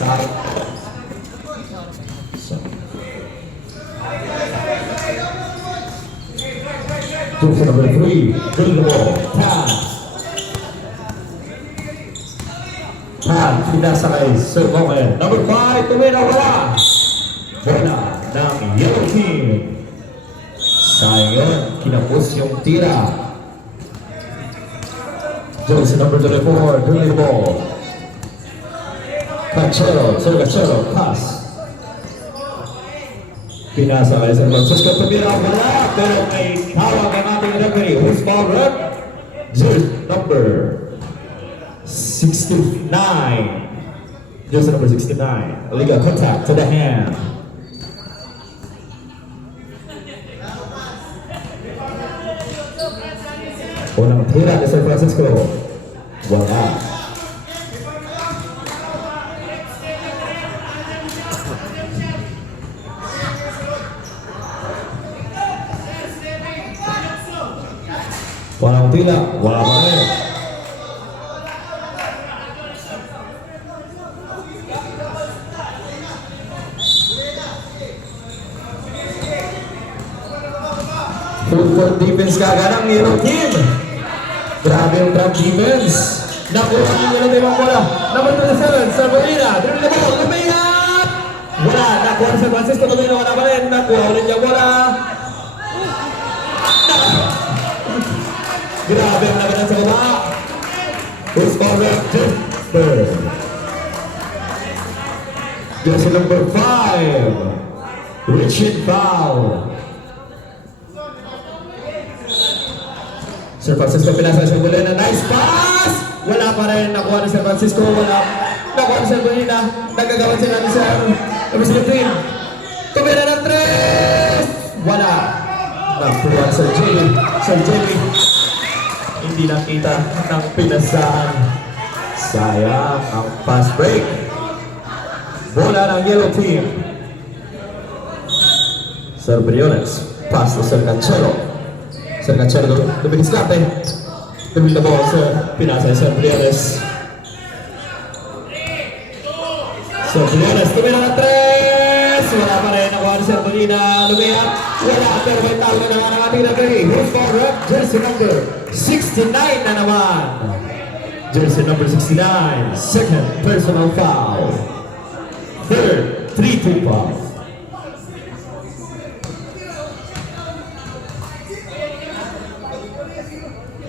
Start. So. Jersey number 3, bring the ball. Tan, pinasakay, serve moment. Number 5, tumira, wala. Bola ng yellow team. Sayang, kinapos yung tira. Jersey number 34, bring the ball. Cachero, Sir Cachero, pass. Pinasakay San Francisco, tumira, wala. Pero may tawag ang ating referee. Who's foul rep? Jersey number 69. Jersey number 69. Legal contact to the hand. Unang tira ni San Francisco. Wala. Walang tila, wala pa rin. Full court defense kaganang yellow team. Grabe yung drop defense. Nakuha ang yellow team ang bola. Number 27, Sabrina. Dribble the ball, lumayat! Wala, nakuha San Francisco, tumino, wala pa rin. Nakuha ulit yung bola. Grabe ang labanan sa baba. Who's correct? Jesper. Jersey number 5. Richard foul. San Francisco pinasa sa muli na nice pass. Wala pa rin. Nakuha ni San Francisco. Wala. Nakuha ni San Bonina. Nagagawan sila ni Sir. Number 17. Tumira ng 3. Wala. Nakuha Sir Jamie. Sir Jamie. Hindi nakita ng pinasahan. Sayang ang pass break. Bola ng yellow team. Sir Briones. Pass to Sir Cachero. Sir Cachero duminis natin. Duminis na ball Sir. Pinasa Sir Briones. Sir Briones. Tumira ng 3. Wala pa rin. Nakuha ni Sir Molina. Lumiyak. Wala. Pero may talo na ang ating referee. Who's for rep? Jersey number 69 na naman. Jersey number 69. Second personal foul. Third 3-2 foul.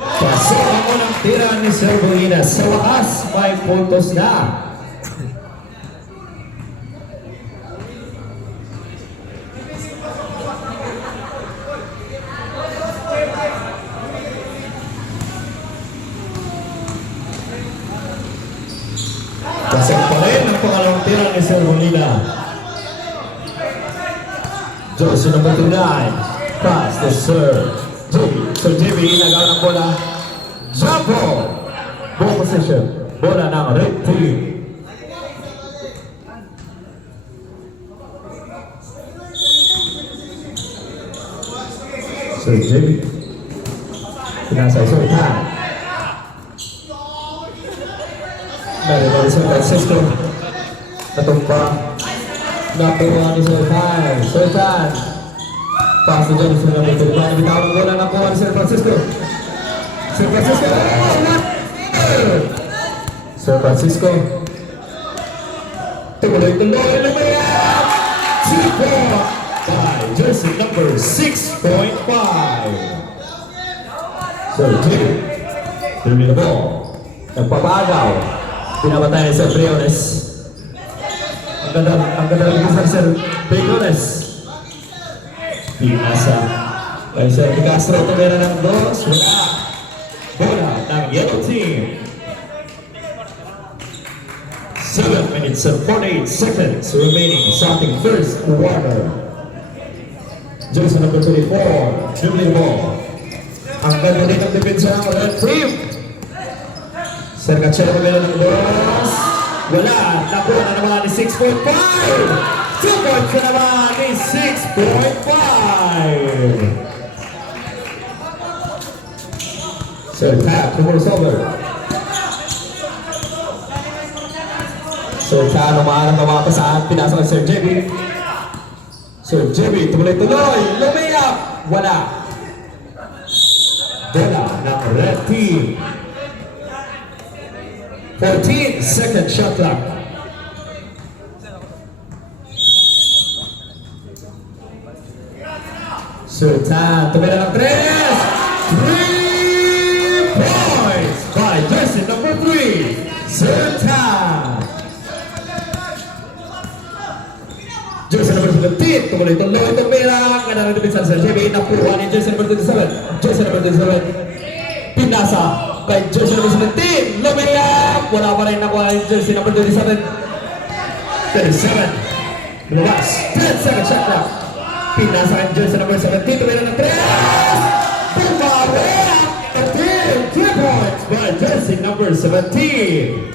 Kasi ang unang tira ni Sir Molina. Sa wakas, may puntos na. Kasi pa rin ang pangalawang tira ni Sir Molina. Jersey number 29. Pass to Sir Jimmy. Sir Jimmy, nagawa ng bola. Jump ball. Ball position. Bola ng red team. Sir Jimmy. Pinasay Sir Tan. Dari San Francisco. Natumpa. Nakuha ni Sir Tan. Sir Tan. Paso dyan sa mga mga mga bitawang ng bola. Nakuha ni San Francisco. San Francisco. San Francisco. Tuloy-tuloy na ba yan? 2 by jersey number 6.5. Sir Jim. Tuloy na ball. Nagpapagaw. Pinabatay ni Sir Briones. Ang ganda ng isa Sir Briones. Pinasa kay Sir Castro. Tumira ng 2. Wala. Bola ng yellow team. 7 minutes and 48 seconds remaining sa ating first quarter. Jersey number 24. Dribbling ball. Ang ganda din ang depensa ng red team. Sir Cachero meron ng boss. Wala. Nakuha na naman ni 6.5. 2 points na naman ni 6.5. Sir Pat, the ball is over. Sir Chan, umaanap ang mga pasahan. Pinasa kay Sir JB. Sir JB, tuloy-tuloy. Lumayap. Wala. Bola ng red team. 14 second shot clock. Sir Tan, tumira ng 3 points by jersey number 3, Sir Tan. Jersey number 17, tuloy-tuloy tumira. Kanang nabisan sa JB, nakuha ni jersey number 27. Jersey number 27, pinasa kay jersey number 17. Lumayap, wala pa rin nakuha ni jersey number 27. 37, lumabas. 10 second shot clock. Pinasa kay jersey number 17, tumira ng 3. Bumabaya! 13, 3 points by jersey number 17.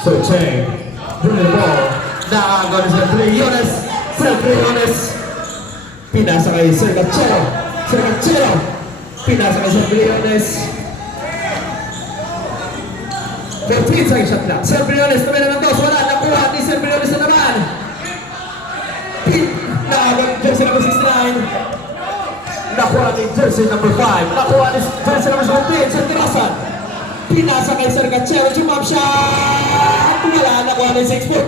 So Cheng, bring the ball. Nakagawa sa 3, Yones. Sir 3, Yones. Pinasa kay Sir Gachero. Sir Gachero. Pinasa kay Sir Briones. 14 second shot clock. Sir Briones, tumira ng 2. Wala, nakuha ni Sir Briones na naman. Nakagawa jersey number 69. Nakuha ni jersey number 5. Nakuha ni jersey number 17. Sir Tirasan. Pinasa kay Sir Gachero. Jump shot. Wala, nakuha ni 6.5.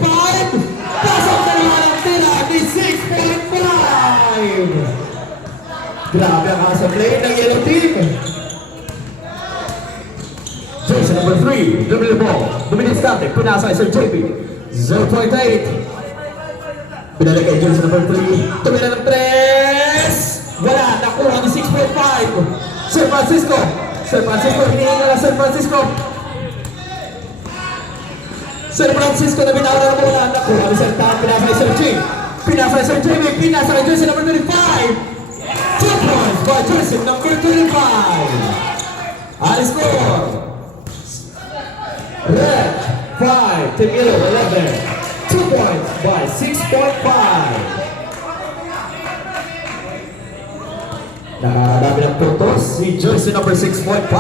Pasok na naman ang tira ni 6.5. Grabe ang asa play ng yellow team. Jersey number 3, dribble the ball. Dominate static, pinasa kay Sir JB. 0.8. Pinalik kay jersey number 3. Tumira ng 3. Wala, nakuha ni 6.5. Sir Francisco. Sir Francisco, hinihinga na Sir Francisco. Sir Francisco na binawa na bola. Nakuha ni Sir Tan, pinasa kay Sir G. Pinasa kay Sir JB, pinasa kay jersey number 35. 2 points by jersey number 35. High score. Red 5, Team Yellow 11. 2 points by 6.5. Nakakadami ng puntos si jersey number 6.5.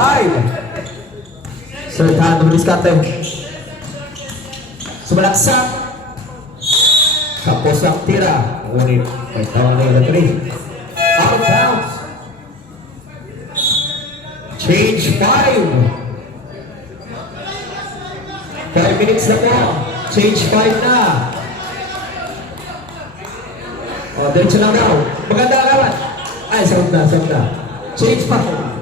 Sir Tan, dumidiskate. Sumalaksak. Tapos ang tira. Ngunit may tawag na yung 3. Out of bounds. Change 5. 5 minutes na po. Change 5 na. O, diretso lang daw. Maganda agad. Ay, sound na. Change 5.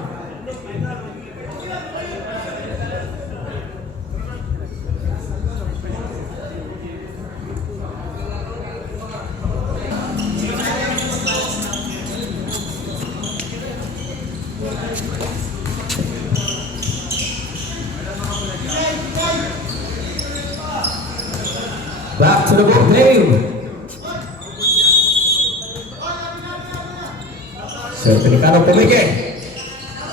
Back to the ball game. Sir Pelicano pumigil.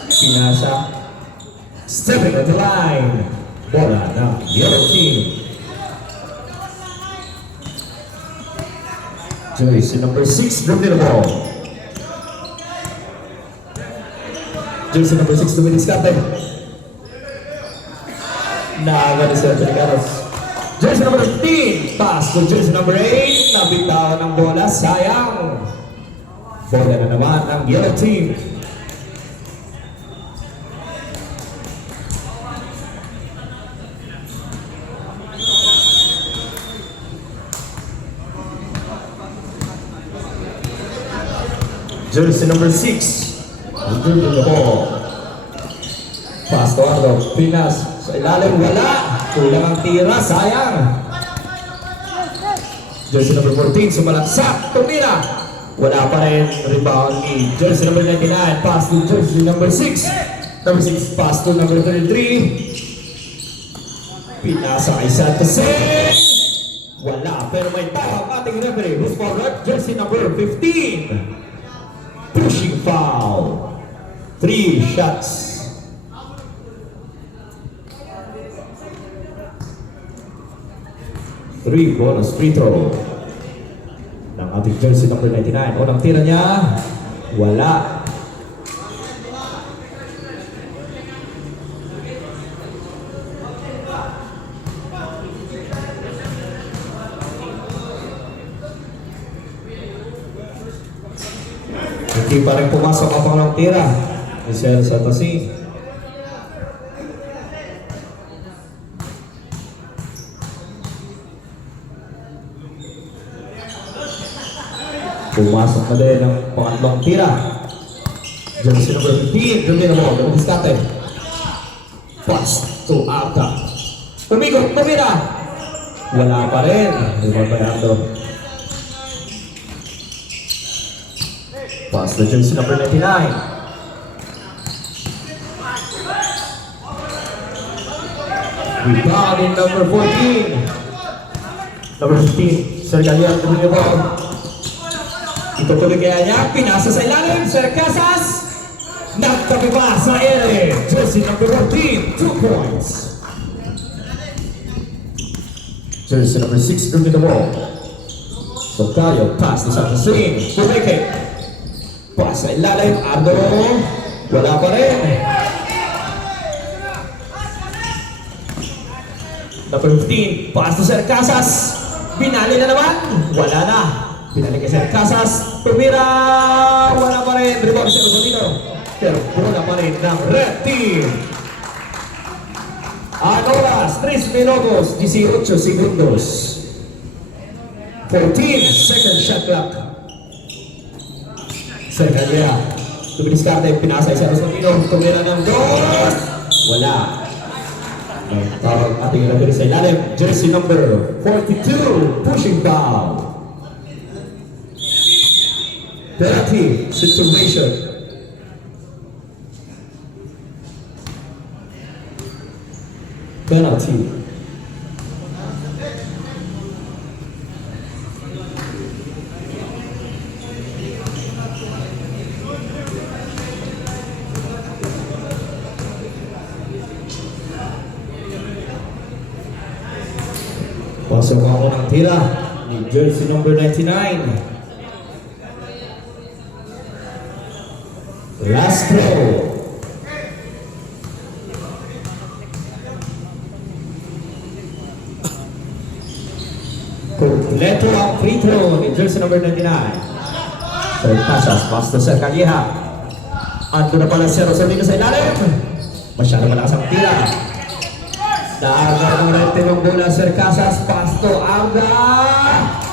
Pinasa. Stepping on the line. Bola ng yellow team. Jersey number 6, dribbling the ball. Jersey number 6, dumidiskate. Naaga ni Sir Pelicano. Jersey number 15, pass to jersey number 8, nabitaw ng bola, sayang. Bola na naman ang yellow team. Jersey number 6, dribbling the ball. Pass to Arlo, Pinas, sa ilalim, wala. Kulang ang tira, sayang. Jersey number 14, sumalaksak, tumira. Wala pa rin, rebound ni jersey number 99, pass to jersey number 6. Number 6, pass to number 33. Pinasa kay Santosen. Wala, pero may tawag ating referee. Who's forward? Jersey number 15. Pushing foul. 3 shots. 3 bonus free throw ng ating jersey number 99. Unang tira niya, wala. Hindi pa rin pumasok ang pangalang tira ni Sir Satoshi. Pumasok na din ang pangatlong tira. Jersey number 15, dumi na mo, lumiskate. Pass to Arta. Umikot, tumira. Wala pa rin. Rebound by Ardo. Pass to jersey number 99. Rebound in number 14. Number 15, Sir Galian, dumi na mo. Itutuloy kaya niya, pinasa sa ilalim, Sir Casas. Nagtabiba sa ere, jersey number 14, 2 points. Jersey number 6, from the ball. So Cayo, pass to San Jose, Pumeke. Pass sa ilalim, Ardo. Wala pa rin. Number 15, pass to Sir Casas. Binali na naman, wala na. Pinalik kay Sir Casas, tumira, wala pa rin, rebound Sir Rosalino, pero wala pa rin ng red team. Ang oras, 3 minutos, 18 segundos. 14 second shot clock. Sir Galea, tumidiskarte, pinasa Sir Rosalino, tumira ng dos, wala. Tawag ating ilagay sa ilalim, jersey number 42, pushing foul. Penalty situation. Penalty. Pasok ako ng tira ni jersey number 99. Last throw. Kompleto ang free throw ni jersey number 99. Sir Casas, pass to Sir Calleja. Ando na pala si Rosalino sa ilalim. Masyado malakas ang tira. Naagar ng red team ang bola, Sir Casas, pass to Arda.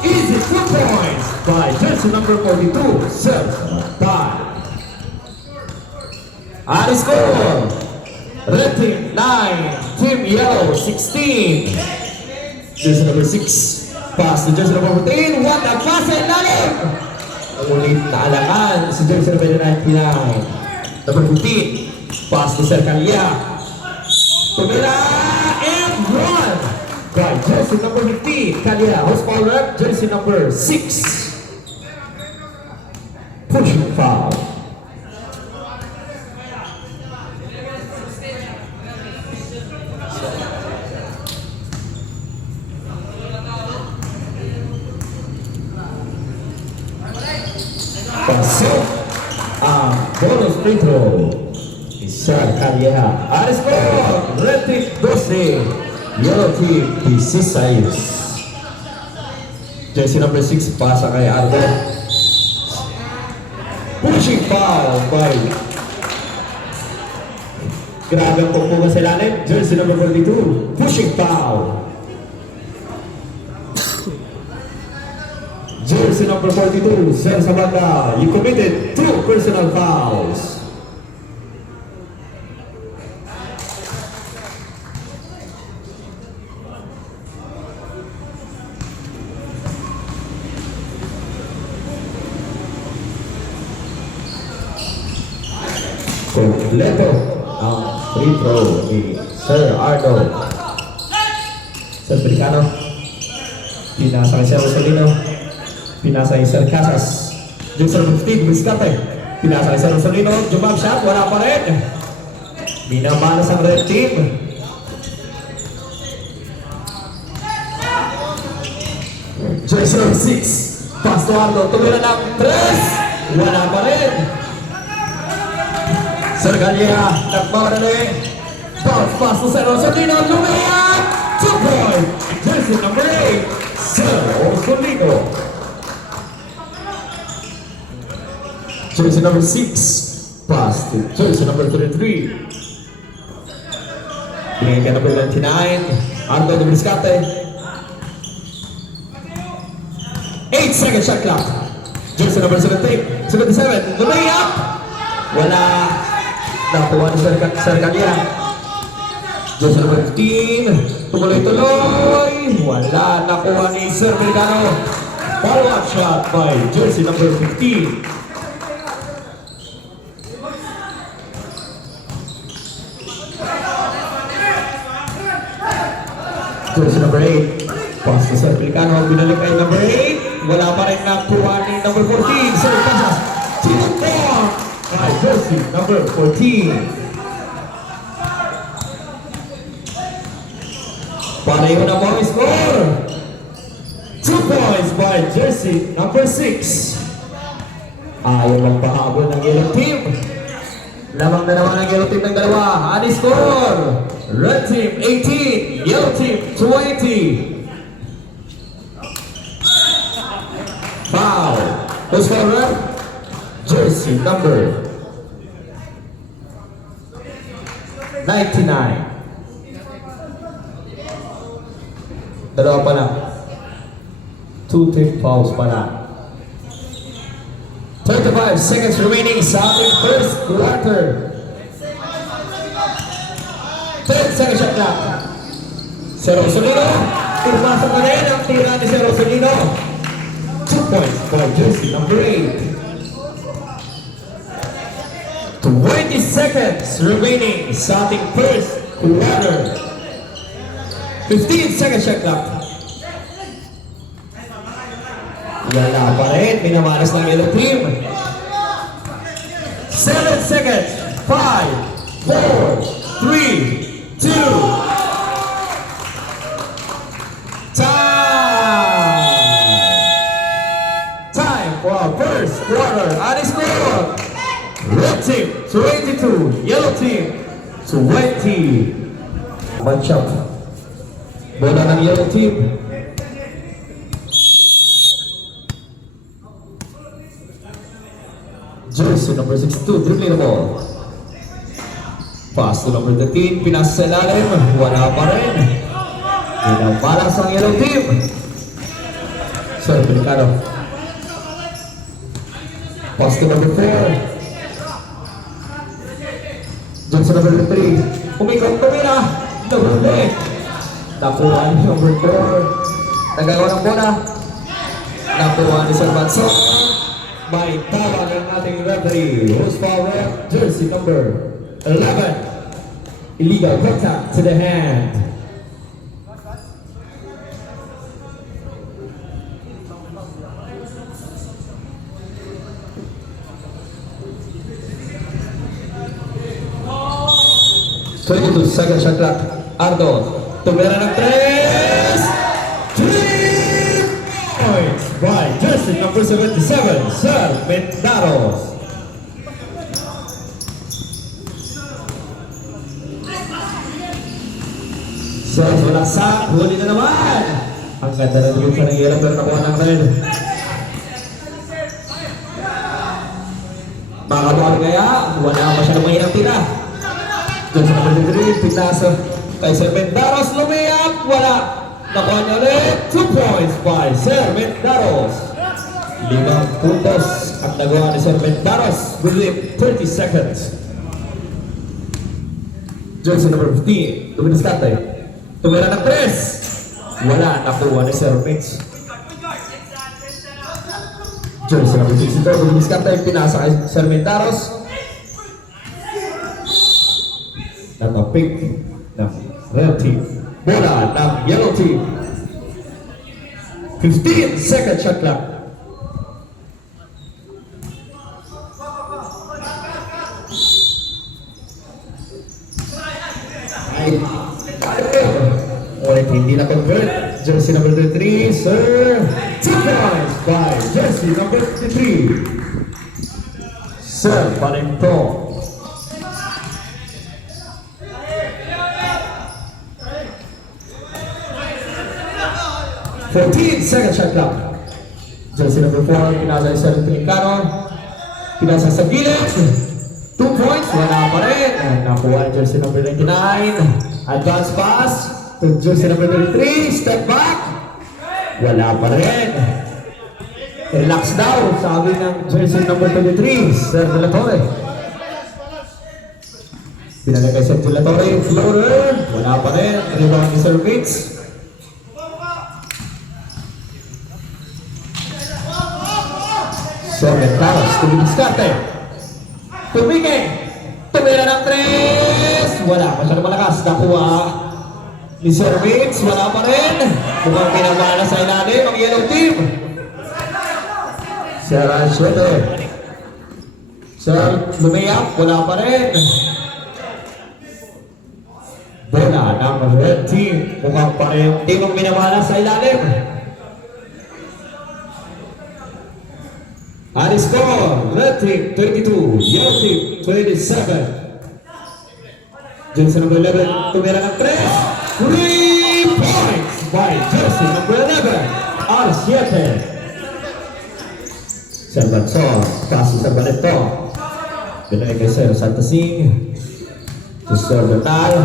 Easy 2 points by jersey number 42, Sir Tal. Ari score, red team 9, team yellow 16. Jersey number 6, pass to jersey number 14, what a pass and lalim! Ulit na alangan si jersey number 99. Number 15, pass to Sir Calleja. Tumira and run by jersey number 15, Calleja. House foul rep, jersey number 6. Pushing foul. Pasok ang bonus free throw ni Sir Calleja. Aris po, red team 12, yellow team 16. Jersey number 6, pasa kay Ardo. Pushing foul by grabe ang pagpunga sa ilalim. Jersey number 42, pushing foul. Jersey number 42, Sir Sabanda, you committed 2 personal fouls. Kompleto ang free throw ni Sir Ardo. Sir Bricano, pinasa kay Sir Rosalino. Pinasa kay Sir Casas. Jersey number 15, Biscate. Pinasa kay Sir Rosalino. Jump shot, wala pa rin. Minamanas ang red team. Jersey number 6, pass to Ardo. Tumira ng 3. Wala pa rin. Sir Calleja, nagmamadali. Bounce pass to Sir Rosalino. Lumiyak! 2 point. Jersey number 8, Sir Rosalino. Jersey number 6. Pass to jersey number 33. Binigay ka number 29. Ardo de Briscate. 8-second shot clock. Jersey number 77. The layup. Wala. Nakuha ni Sir Canilla. Jersey number 15. Tuloy-tuloy. Wala. Nakuha ni Sir Americano. Follow-up shot by jersey number 15. Jersey number 8. Pass to Sir Pelicano. Binalik kay number 8. Wala pa rin nakuha ni number 14. Sir Casas. Tinutong kay jersey number 14. Pareho na po ang score. 2 points by jersey number 6. Ayaw magpahabol ng yellow team. Lamang na naman ang yellow team ng dalawa. Ano score? Red team 18, yellow team 20. Foul. Who's scorer? Jersey number 99. Dalawa pa lang. 2 team fouls pa lang. 35 seconds remaining sa ating first quarter. 10-second shot clock. Si Rosolino. Ipasok na rin ang tira ni si Rosolino. 2 points for jersey number 8. 20 seconds remaining sa ating first quarter. 15-second shot clock. Wala pa rin. Minamanas ng yellow team. 7 seconds. 5, 4, 3, 2. Time for our first quarter. Ano score? Red team 22, yellow team 20. Match up. Bola ng yellow team. Jersey number 62, dribbling the ball. Pass to number 13, pinasa sa ilalim. Wala pa rin. Pinabalas ang yellow team. Sir Pelicano. Pass to number 4. Jersey number 3. Umikot tumira. Nahuli. Nakuha ni number 4. Nagawa ng bola. Nakuha ni Sir Banso. May tawag ang ating referee. Who's foul ref? Jersey number 11. Illegal contact to the hand. Second shot clock. Ardo. Tumira ng 3 points by jersey number 77, Sir Mendaros. So, wala sa huli na naman. Ang ganda na nilip ng yellow pero nakuha ng red. Makabawal kaya, wala masyadong mahirap tira. Jersey number 3, pinasa kay Sir Mendaros. Lumayap, wala. Nakuha niya ulit. 2 points by Sir Mendaros. 5 puntos ang nagawa ni Sir Mendaros within 30 seconds. Jersey number 15, Duminiscate. Tumira ng 3. Wala, nakuha ni Sir Mix. Jersey number 62, Duminiscate. Pinasa kay Sir Mendaros. Napapik ng red team. Bola ng yellow team. 15-second shot clock. Ulit hindi na convert. Jersey number 33, Sir. 2 points by jersey number 53. Sir Panento. 14-second shot clock. Jersey number 4, pinasa ni Sir Pelicano. Pinasa sa gilid. 2 points, wala pa rin. And nakuha jersey number 99. Advance pass to jersey number 33. Step back. Wala pa rin. Relax daw, sabi ng jersey number 23, Sir De La Torre. Pinalagay Sir De La Torre, floater. Wala pa rin. Rebound ni Sir Vince. So, Mentaros, tumidiskarte. Tumigay. Tumira ng 3. Wala, masyadong malakas. Nakuha ni Sir Vince. Wala pa rin. Mukhang pinamana sa ilalim ang yellow team. Sir Schroeder. Sir Lumayap. Wala pa rin. Bola ng red team. Mukhang pa rin team ang pinamana sa ilalim. Ang score, red team 32, yellow team 27. Jersey number 11, tumira ng 3. 3 points by jersey number 11, R7. Sir Banson, kaso sa Balito. Binigay kay Sir Santasing. To Sir Bernal.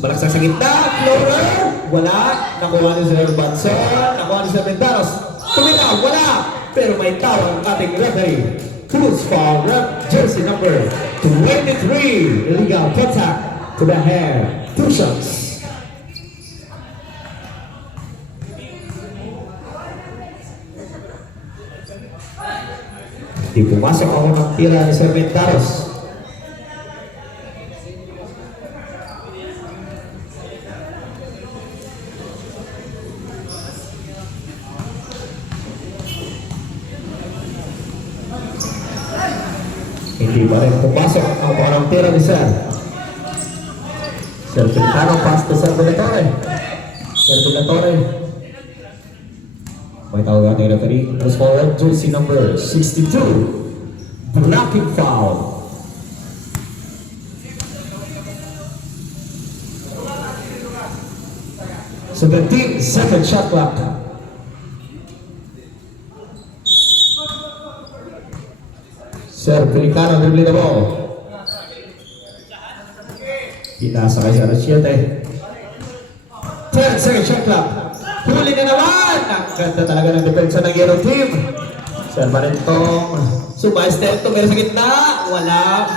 Malaksak sa gitna, floater. Wala. Nakuha ni Sir Banson. Nakuha ni Sir Mentaros. Tumira, wala. Pero may tawag ang ating referee. Cruz foul, jersey number 23. Illegal contact to the hair. 2 shots. Di pumasok ako ng tira ni Sir Mentaros. Hindi pa rin pumasok ang parang tira ni Sir. Sir Pintano, pass to Sir De La Torre. Sir De La Torre. May tawag natin referee. As forward, jersey number 62. Blocking foul. So the team second shot clock. Sir Pelicano, dribble the ball. Pinasa kay Sir 7. 10 second shot clock. Huli na naman! Ang ganda talaga ng depensa ng yellow team. Sir Barentong. Sumaister ito, pero sa gitna. Wala.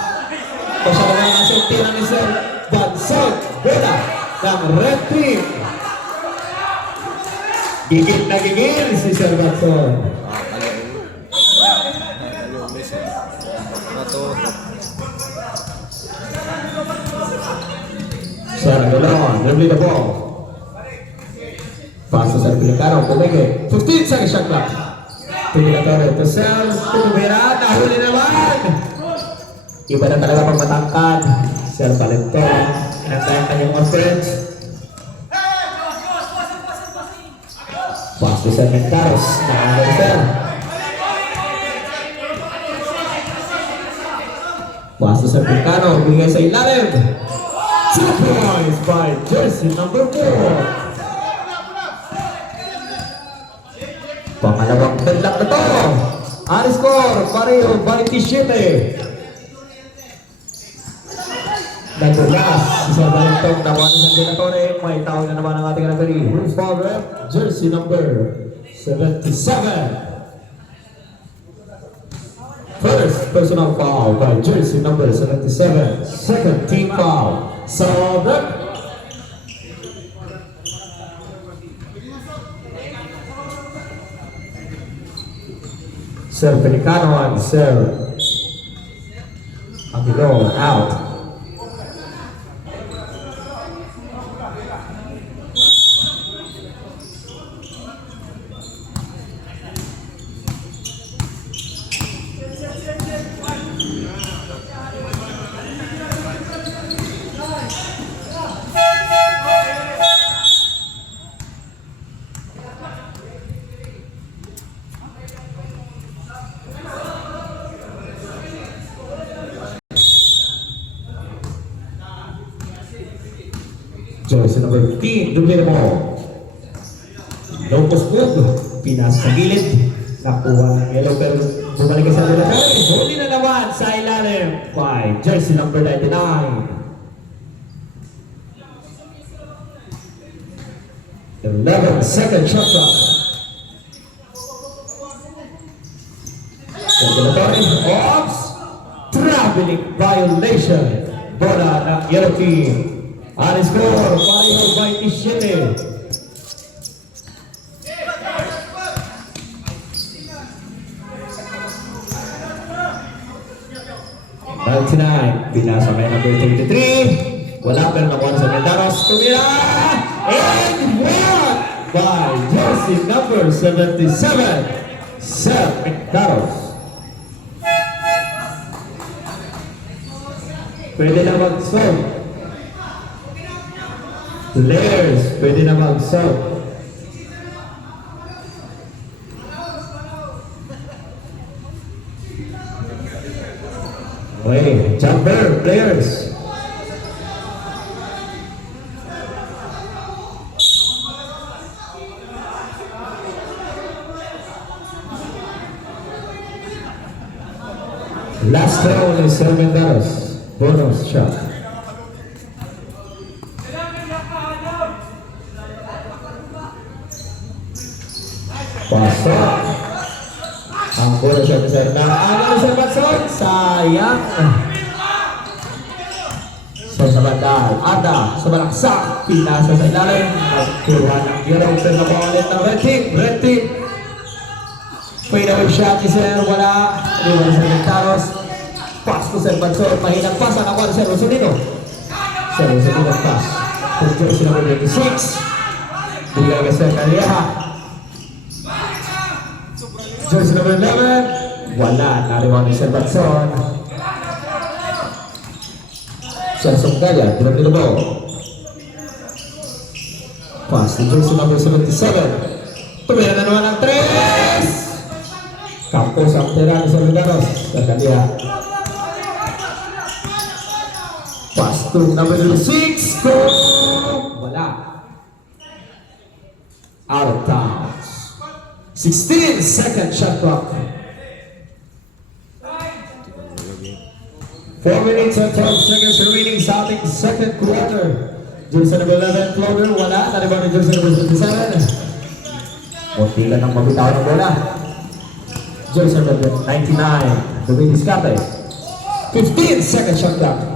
Masyado nga ang sentira ni Sir Bansag. Bola ng red team. Gigil na gigil si Sir Bansag. Sir Aguilon, dribble the ball. Pass to Sir Pelicano, pumigil. 15 second shot clock. Tumira to Sir, tumira, nahuli naman. Iba na talaga pag matangkad. Sir Valenton, inantayan kanyang mga friends. Pass to Sir Mentaros, nakahanap Sir. Pass to Sir Pelicano, bigay sa ilalim. 2 points by jersey number 4. Pangalawang tadlak na to. Ang score, pareho 27. Nagbulas, isa ba rin itong naman ng De La Torre. May tao na naman ang ating referee. Rules foul rep, jersey number 77. First personal foul by jersey number 77. Second team foul. So that Sir Pelicano and Sir Aguilon out. Jersey number 15, dumi na mo. Low post move, pinas sa gilid. Nakuha ng yellow pero bumalik ka sa military. Huli na naman sa ilalim by jersey number 99. 11-second shot clock. Military, oops! Traveling violation. Bola ng yellow team. Ang score, pareho 27. 99, binasa kay number 33. Wala pero nakuha sa Mendaros. Tumira! And one by jersey number 77, Seth Mendaros. Pwede na mag-serve. Players, pwede na mag-serve. Okay, jumper, players. Last round is Mendaros. Bonus shot. Pasok. Ang bonus shot is Ang sa Batson. Sayang. So sa bandal. Ada sa balaksak. Pinasa sa ilalim. Nagkuha ng yellow. Pero napawalit ng red team. Red team. Pwede ang shot ni Sir. Wala. Iwan sa Mendaros. Pass to Sir Batson. Mahinang pass. Ang ako Sir Rosolino. Sir Rosolino pass. Kung jersey number 26. Bigay ka Sir Calieja. Jersey number 11. Wala. Nariwan ni Sir Batson. Sir Songgaya. Direct nilo ball. Pass to jersey number 77. Tumira na naman ang 3. Campos ang tira ni Sir Mendaros. Sir Calieja. Pass to number 6. Go! Wala. Out of bounds. 16-second shot clock. 4 minutes and 12 seconds remaining sa ating second quarter. Jersey number 11, floater. Wala. Nariban ni jersey number 27. Munti ka nang mabitaw ng bola. Jersey number 99. Dominis Cate. 15-second shot clock.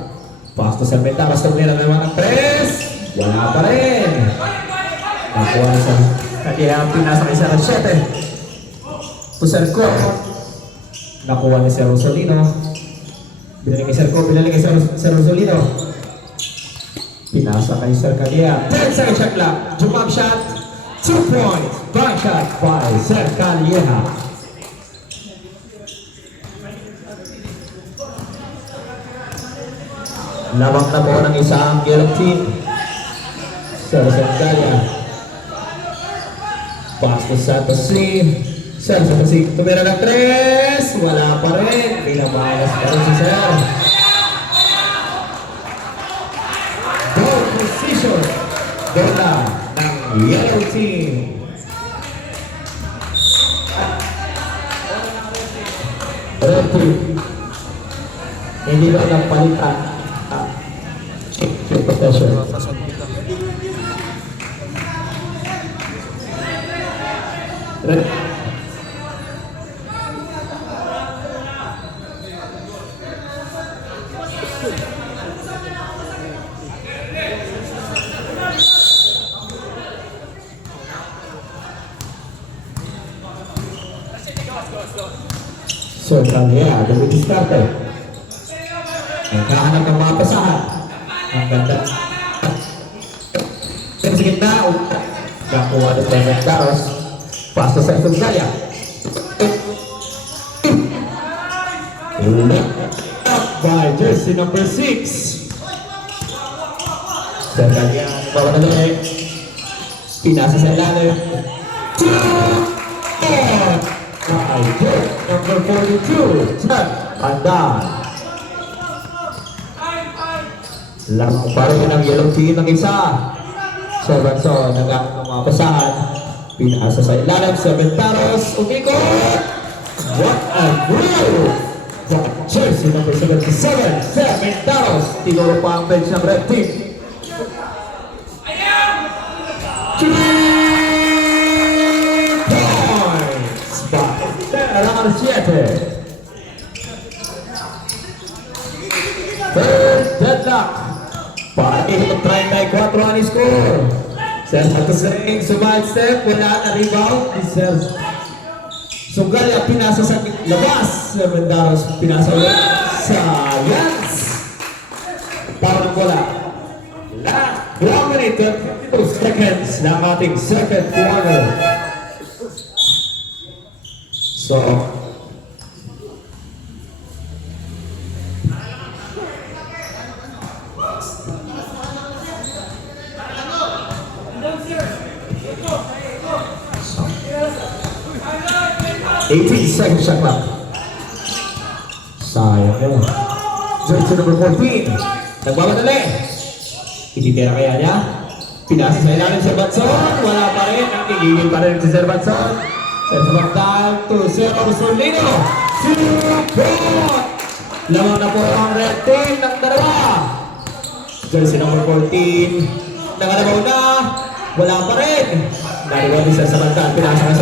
Pass to Sir Mendaros. Tumira naman ang 3. Wala pa rin. Nakuha na sa Calieja. Pinasa kay Sir 7. To Sir Co. Nakuha ni Sir Rosolino. Binalik kay Sir Co. Binalik kay Sir Rosolino. Pinasa kay Sir Calieja. 10-second shot clock. Jump shot. 2 points. Back shot by Sir Calieja. Lamang na po ng isang yellow team. Sir Songgaya. Pass to Santos C. Sir Santos C. Tumira ng 3. Wala pa rin. Pinabalas pa rin si Sir. Ball position. Bola ng yellow team. Red team. Hindi ba nagpalitan? Check possession. Red. So, Calieja, dumidistarte. Nagkahanap ng mga pasahan. Ang ganda. Pero sa gitna, kakuha ng Mendaros. Pass to Sir Songgaya. Up by jersey number 6. Sir Calieja, bawa na doon. Pinasa sa ilalim. 2 by jersey number 42. Sir Andan. Lamang pa rin ang yellow team ng isa. Sir Batson, nagkakaroon ng mga pasahan. Pinasa sa ilalim, Serventaros, umikot! What a move! The jersey number 77, Serventaros. Tinuro pa ang bench ng red team. 3 points by CR7. Third deadlock. Paano 34 ang score. Sir Alcaceng, sumahid step, wala na rebound. Sir Sugalya, pinasa sa labas. Sir Mendaros, pinasa ulit sa Lance. Parang wala. Last 1 minute and 52 seconds ng ating second quarter. So, eighteen seconds shot clock. Sayang yun. Jersey number 14. Nagbamadali. Ititira kaya niya. Pinasa sa ilalim si Batson. Wala pa rin. Nagigigil pa rin si Sir Batson. Sir Batson to Sir Orsolino. Support! Lamang na po ang red team ng dalawa. Jersey number 14. Nakalabaw na. Wala pa rin. Nariwa ni Sir Sabantan. Pinasa ka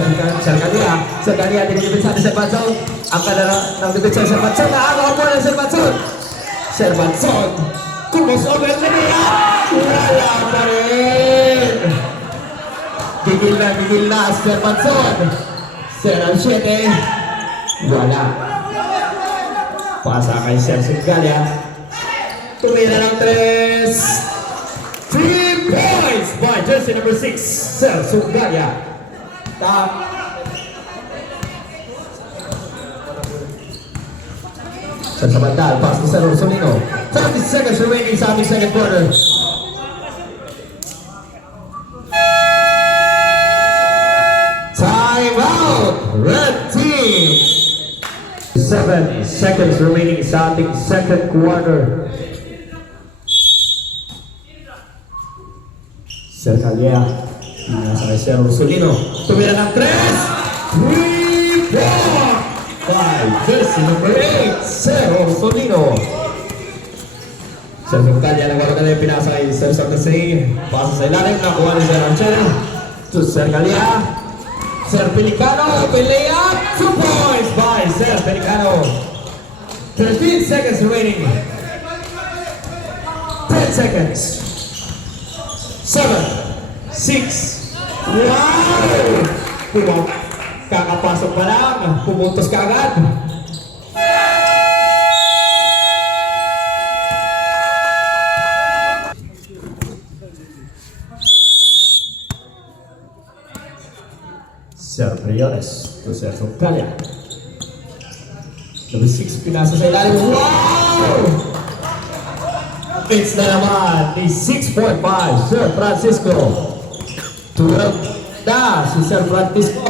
sa Kalia. Sa Kalia, dinilipit sa Sir Batson. Ang kalala ng dipit sa Sir Batson. Naagaw po ng Sir Batson. Sir Batson. Kumos over na niya. Wala pa rin. Gigil na Sir Batson. Sir ang 7. Wala. Pasa kay Sir Kalia. Tumira ng 3. 3 points by jersey number 6, Sir Sugalya. Sir Sabantal, pass to Sir Orsolino. 30 seconds remaining sa ating second quarter. Time out, red team. 7 seconds remaining sa ating second quarter. Sir Kalia, pinasa kay Sir Orsolino. Tumira ng 3! 3 points by jersey number 8, Sir Orsolino. Sir Kalia, nagkaroon na yung pinasa kay Sir Alcaceng. Pasa sa ilalim, nakuha ni Sir Archer. To Sir Kalia. Sir Pelicano, open layup. 2 points by Sir Pelicano. 13 seconds remaining. 10 seconds. 7, 6, wow! Kakapasok pa lang, pumuntos ka agad. Sir Briones to Sir Sugalya. Number 6, pinasa sa ilalim. Wow! It's na naman ni 6.5 Sir Francisco. 12 na si Sir Francisco.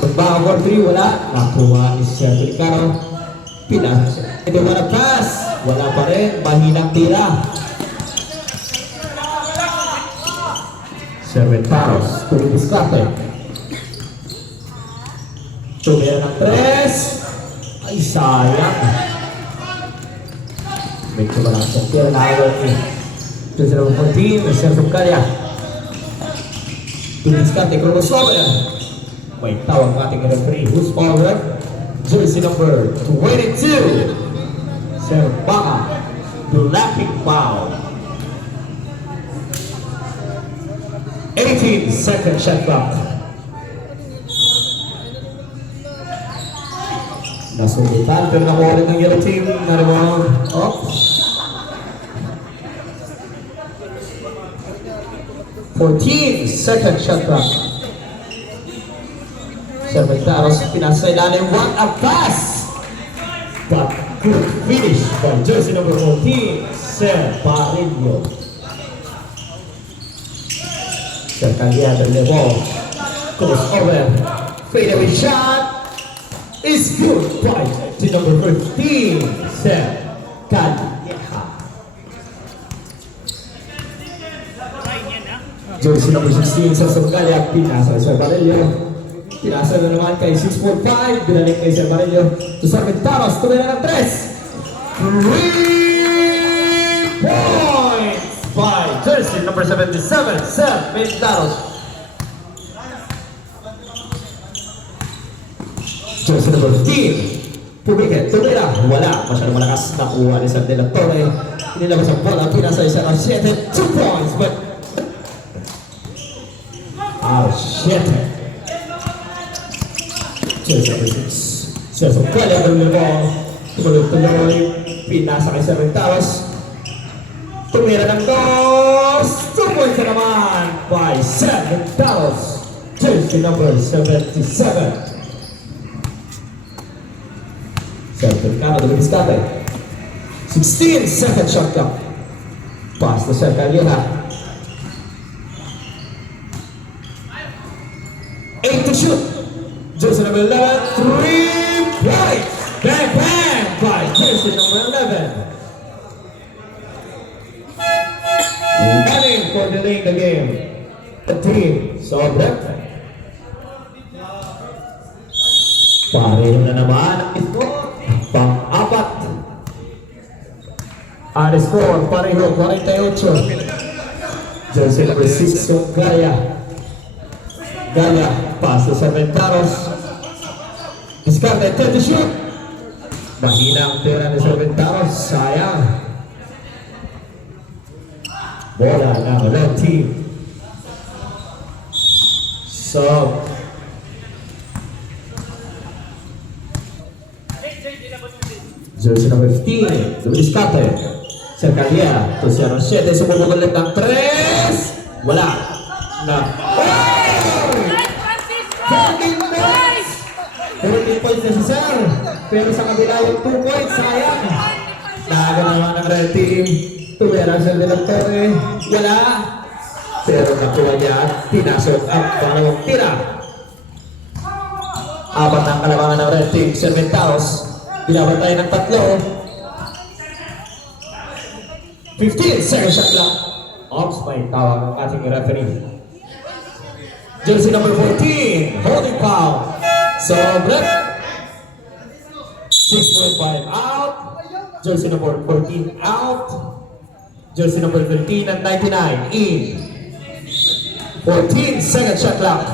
Pagbago for 3, wala. Nakuha ni Sir Pelicano. Pinasa. Ito na pass. Wala pa rin. Mahinang tira. Sir Ventaros. Tulibiskate. Tumira ng 3. Ay, sayang. Medyo ba lang siya tira na awal ni Jersey number 14, Sir Sugalya. Tulibiskate. Crossover. May tawag ating referee. Who's over? Jersey number 22, Sir Baka. Blocking foul. 18 second shot clock. Nasulitan pero nakuha rin ng yellow team na rebound. Oh. 14 second shot clock. Sir Ventaros, pinasa ilalim. What a pass! But good finish by jersey number 14, Sir Parillo. Sir Kalia del Levo. Crossover. Fade away shot. Is good by jersey number 15, Sir Kalia. Jersey number 16 sa Songgalia, pinasa kay Sir Barello. Pinasa na naman kay 645, binalik kay Sir Barello. To Sir Ventaros, tumira ng 3. 3 points by Jersey number 77, Sir Ventaros. Jersey number 15, pumikit, tumira, wala. Masyadong malakas, nakuha ni Sir De La Torre. Inilabas ang bola, pinasa Sir Arsiete, 2 points, but Arsiete. Jersey number 6, Sir Songgalia, ng ball. Tuloy-tuloy, pinasa kay Sir Ventaros. Tumira ng 2 points na naman by Sir Ventaros. Jersey number 77. Sir Pelicano, dumiskate. 16, second shot clock. Pass to Sir Calleja. 8 to shoot. Jersey number 11, 3 points. Bang, bang by Jersey number 11. Running for delaying the game. The team, Sobret. Pareho na naman ang ito. Pang-apat. Ang score, pareho, 48. Jersey number 6, Songgalia. Galia, pass to Sir Ventaros. Discard, 30 shoot. Mahina ang tira ni Sir Ventaros, sayang. Bola ng red team. So, jersey number 15, dumiskate. Sir Calleja, to Sir Arsiete, sumubok ulit ng 3. Wala. Na. 14 points na si Sir. Pero sa kabila yung 2 points, sayang. Naga naman ang red team. Tumira Sir De La Torre. Wala. Pero nakuha niya at pinasok ang pangalawang tira. Apat ang kalamangan ng red team. Sir Ventaros. Binabantay ng 3. 15 second shot clock. Ops, may tawag ang ating referee. Jersey number 14, holding foul. Sobret. 6.5 out. Jersey number 14 out. Jersey number 13 and 99 in. 14 second shot clock.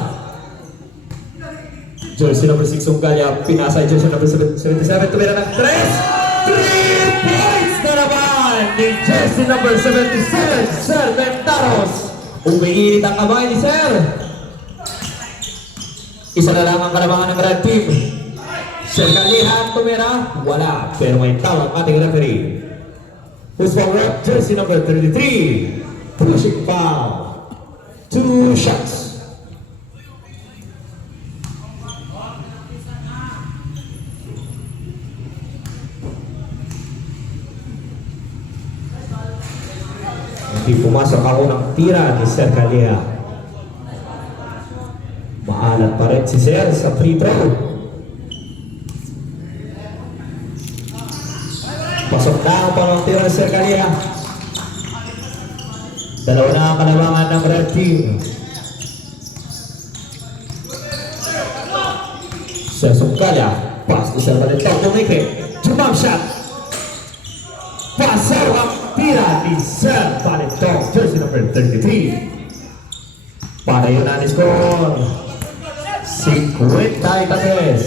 Jersey number 6 Songgalia, pinasa jersey number 77, tumira ng 3 points na naman ni jersey number 77, Sir Ventaros. Umiinit ang kamay ni Sir. Isa na lang ang kalamangan ng red team. Sir Calleja, tumira, wala. Pero may tawag ating referee. Who's for red? Jersey number 33, pushing foul. 2 shots. Hindi pumasok ang unang tira ni Sir Calleja. Maalat pa rin si Sir sa free throw. Pasok na ang pangang tira ni Sir Calleja. Dalawa na ang kalamangan ng red team. Sir Songgalia, pass to Sir Valentino. Dumikit, jump shot. Pasaw ang tira ni Sir Valentino. Jersey number 33. Para yun ang score. 53.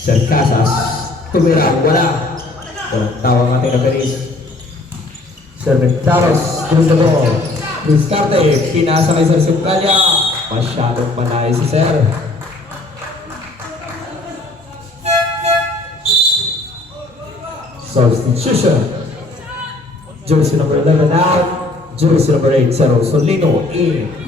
Sir Casas, tumira, wala. Walang tawag ating referees. Sir Ventaros, doon the ball. Discarte, pinasa kay Sir Songgalia. Masyadong panay si Sir. Substitution. Jersey number 11 out. Jersey number 8, Sir Rosolino in.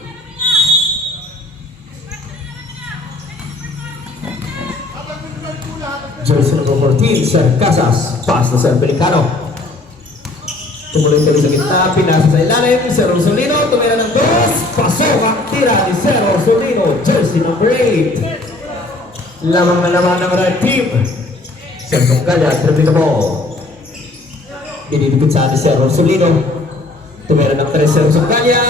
Jersey number 14, Sir Casas. Pass to Sir Pelicano. Tumuloy-tuloy sa gitna, pinasa sa ilalim, Sir Rosolino, tumira ng 2, pasok ang tira ni Sir Rosolino, jersey number 8. Lamang na naman ng red team. Sir Songgalia, dribbling the ball. Dinidipit sa ni Sir Rosolino. Tumira ng 3, Sir Songgalia,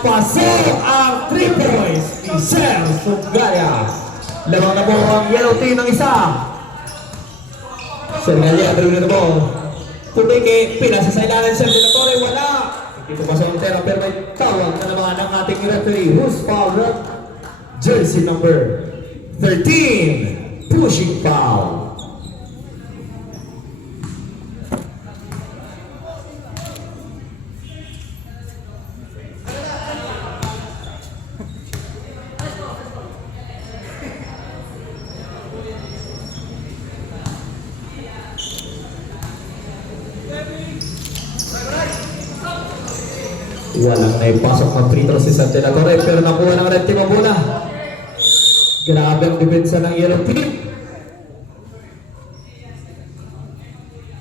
pasok ang 3 points ni Sir Sugaya. Lamang na po ang yellow team ng isa. Sir Galia, dribble na po. Tumiki, pinasa sa ilalim, Sir De La Torre, wala. Dito pa sa Montero, pero may tawag na naman ang ating referee. Who's foul? Jersey number 13, pushing foul. Walang naipasok ng free throw si Sir De La Torre, pero nakuha ng red team ang bola. Grabe ang depensa ng yellow team.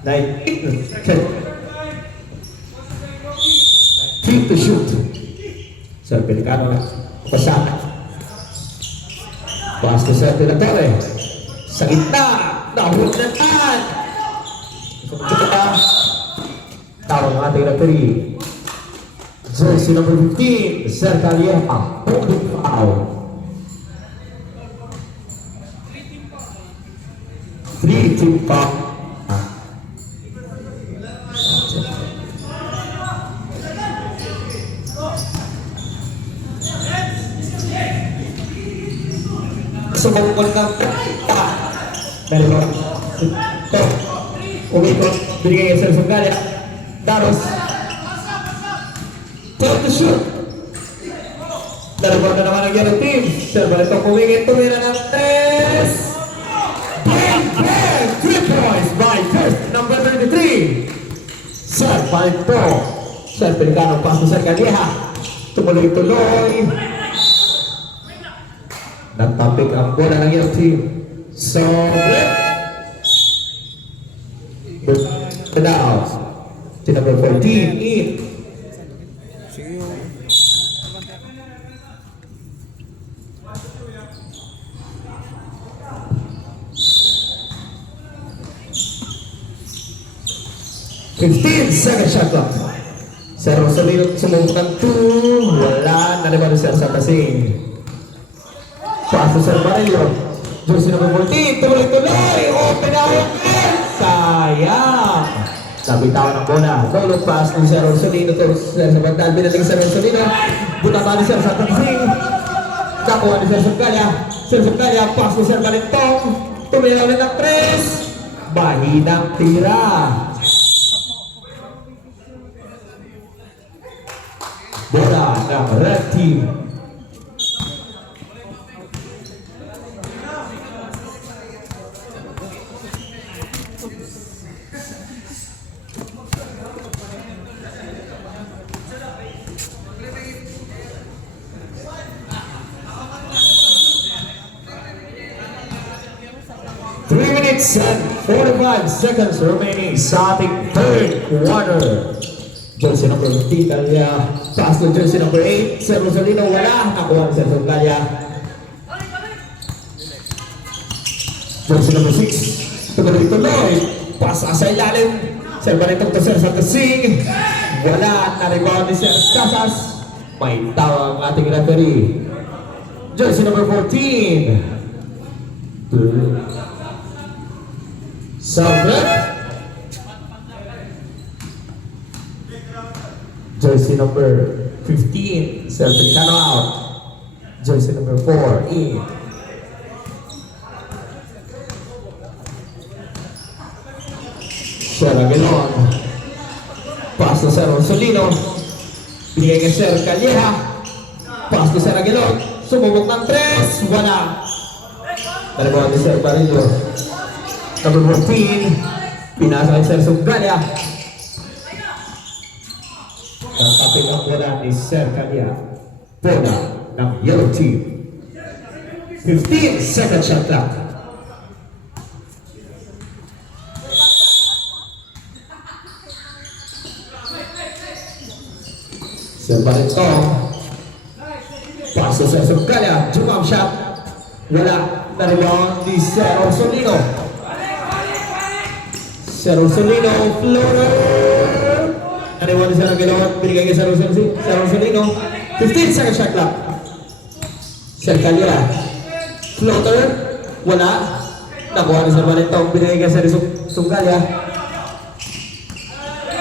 3 to shoot. Sir Pelicano na pasaka. Pass to Sir De La Torre. Sa gitna, nahulatan. Tawag ng ating referee. Jersey number 15, Sir Calieja, holding foul. 3-team foul. Sumukol ka pa. Dahil mo. Ito. Umikot. Binigay yung Sir Sugaya. Daros. Time to shoot. Dalawa na naman ang yellow team. Sir Barreto kumingin, tumira ng 3. Bang! 3 points by first number 33. Sir Barreto. Sir Pelicano, pass to Sir Calieja. Tumuloy-tuloy. Nagtapik ang bola ng yellow team. So, now, to number 14 in. 15-second shot clock. Sir Rosalino sumubok ng 2. Wala. Naliman si Sir Satasing. Pass to Sir Barrio. Jersey number 14. Tuloy-tuloy. Open out. Sayang. Nabitawan ng bola. Dolog pass ni Sir Rosalino to Sir Sabandal. Binating Sir Rosalino. Butata ni Sir Satasing. Nakuha ni Sir Sugaya. Sir Sugaya. Pass to Sir Balintong. Tumira ulit ng 3. Bahinang tira. Bola ng red team. Three minutes and 45 seconds remaining sa ating third quarter. Jersey number 15, Galia. Pass to jersey number 8, Sir Rosalino, wala. Nakuha ni Sir Galia. Jersey number 6, tuloy-tuloy. Pass sa ilalim. Sir Barretong to Sir Satasing. Wala. Na-rebound ni Sir Casas. May tawag ang ating referee. Jersey number 14. Sabret. Jersey number 15, Sir Pelicano out. Jersey number 4, in. Sir Aguilon. Pass to Sir Rosalino. Binigay kay Sir Calieja. Pass to Sir Aguilon. Sumubok ng 3. Wala. Nalimutan ni Sir Barrio. Number 14. Pinasa kay Sir Sugaya. Tatapik ang bola ni Sir Calieja. Bola ng yellow team. 15-second shot clock. Sir Barretong. Pass to Sir Sugaya. Jump shot. Wala. Na-rebound ni Sir Rosalino. Sir Rosalino. Floater. Nariwan ni Sir Aguilon, binigay kay Sir Rosalino. 15 second shot clock. Sir Calera. Floater. Wala. Nakuha ni Sir Valentong. Binigay ka sa Sunggalya.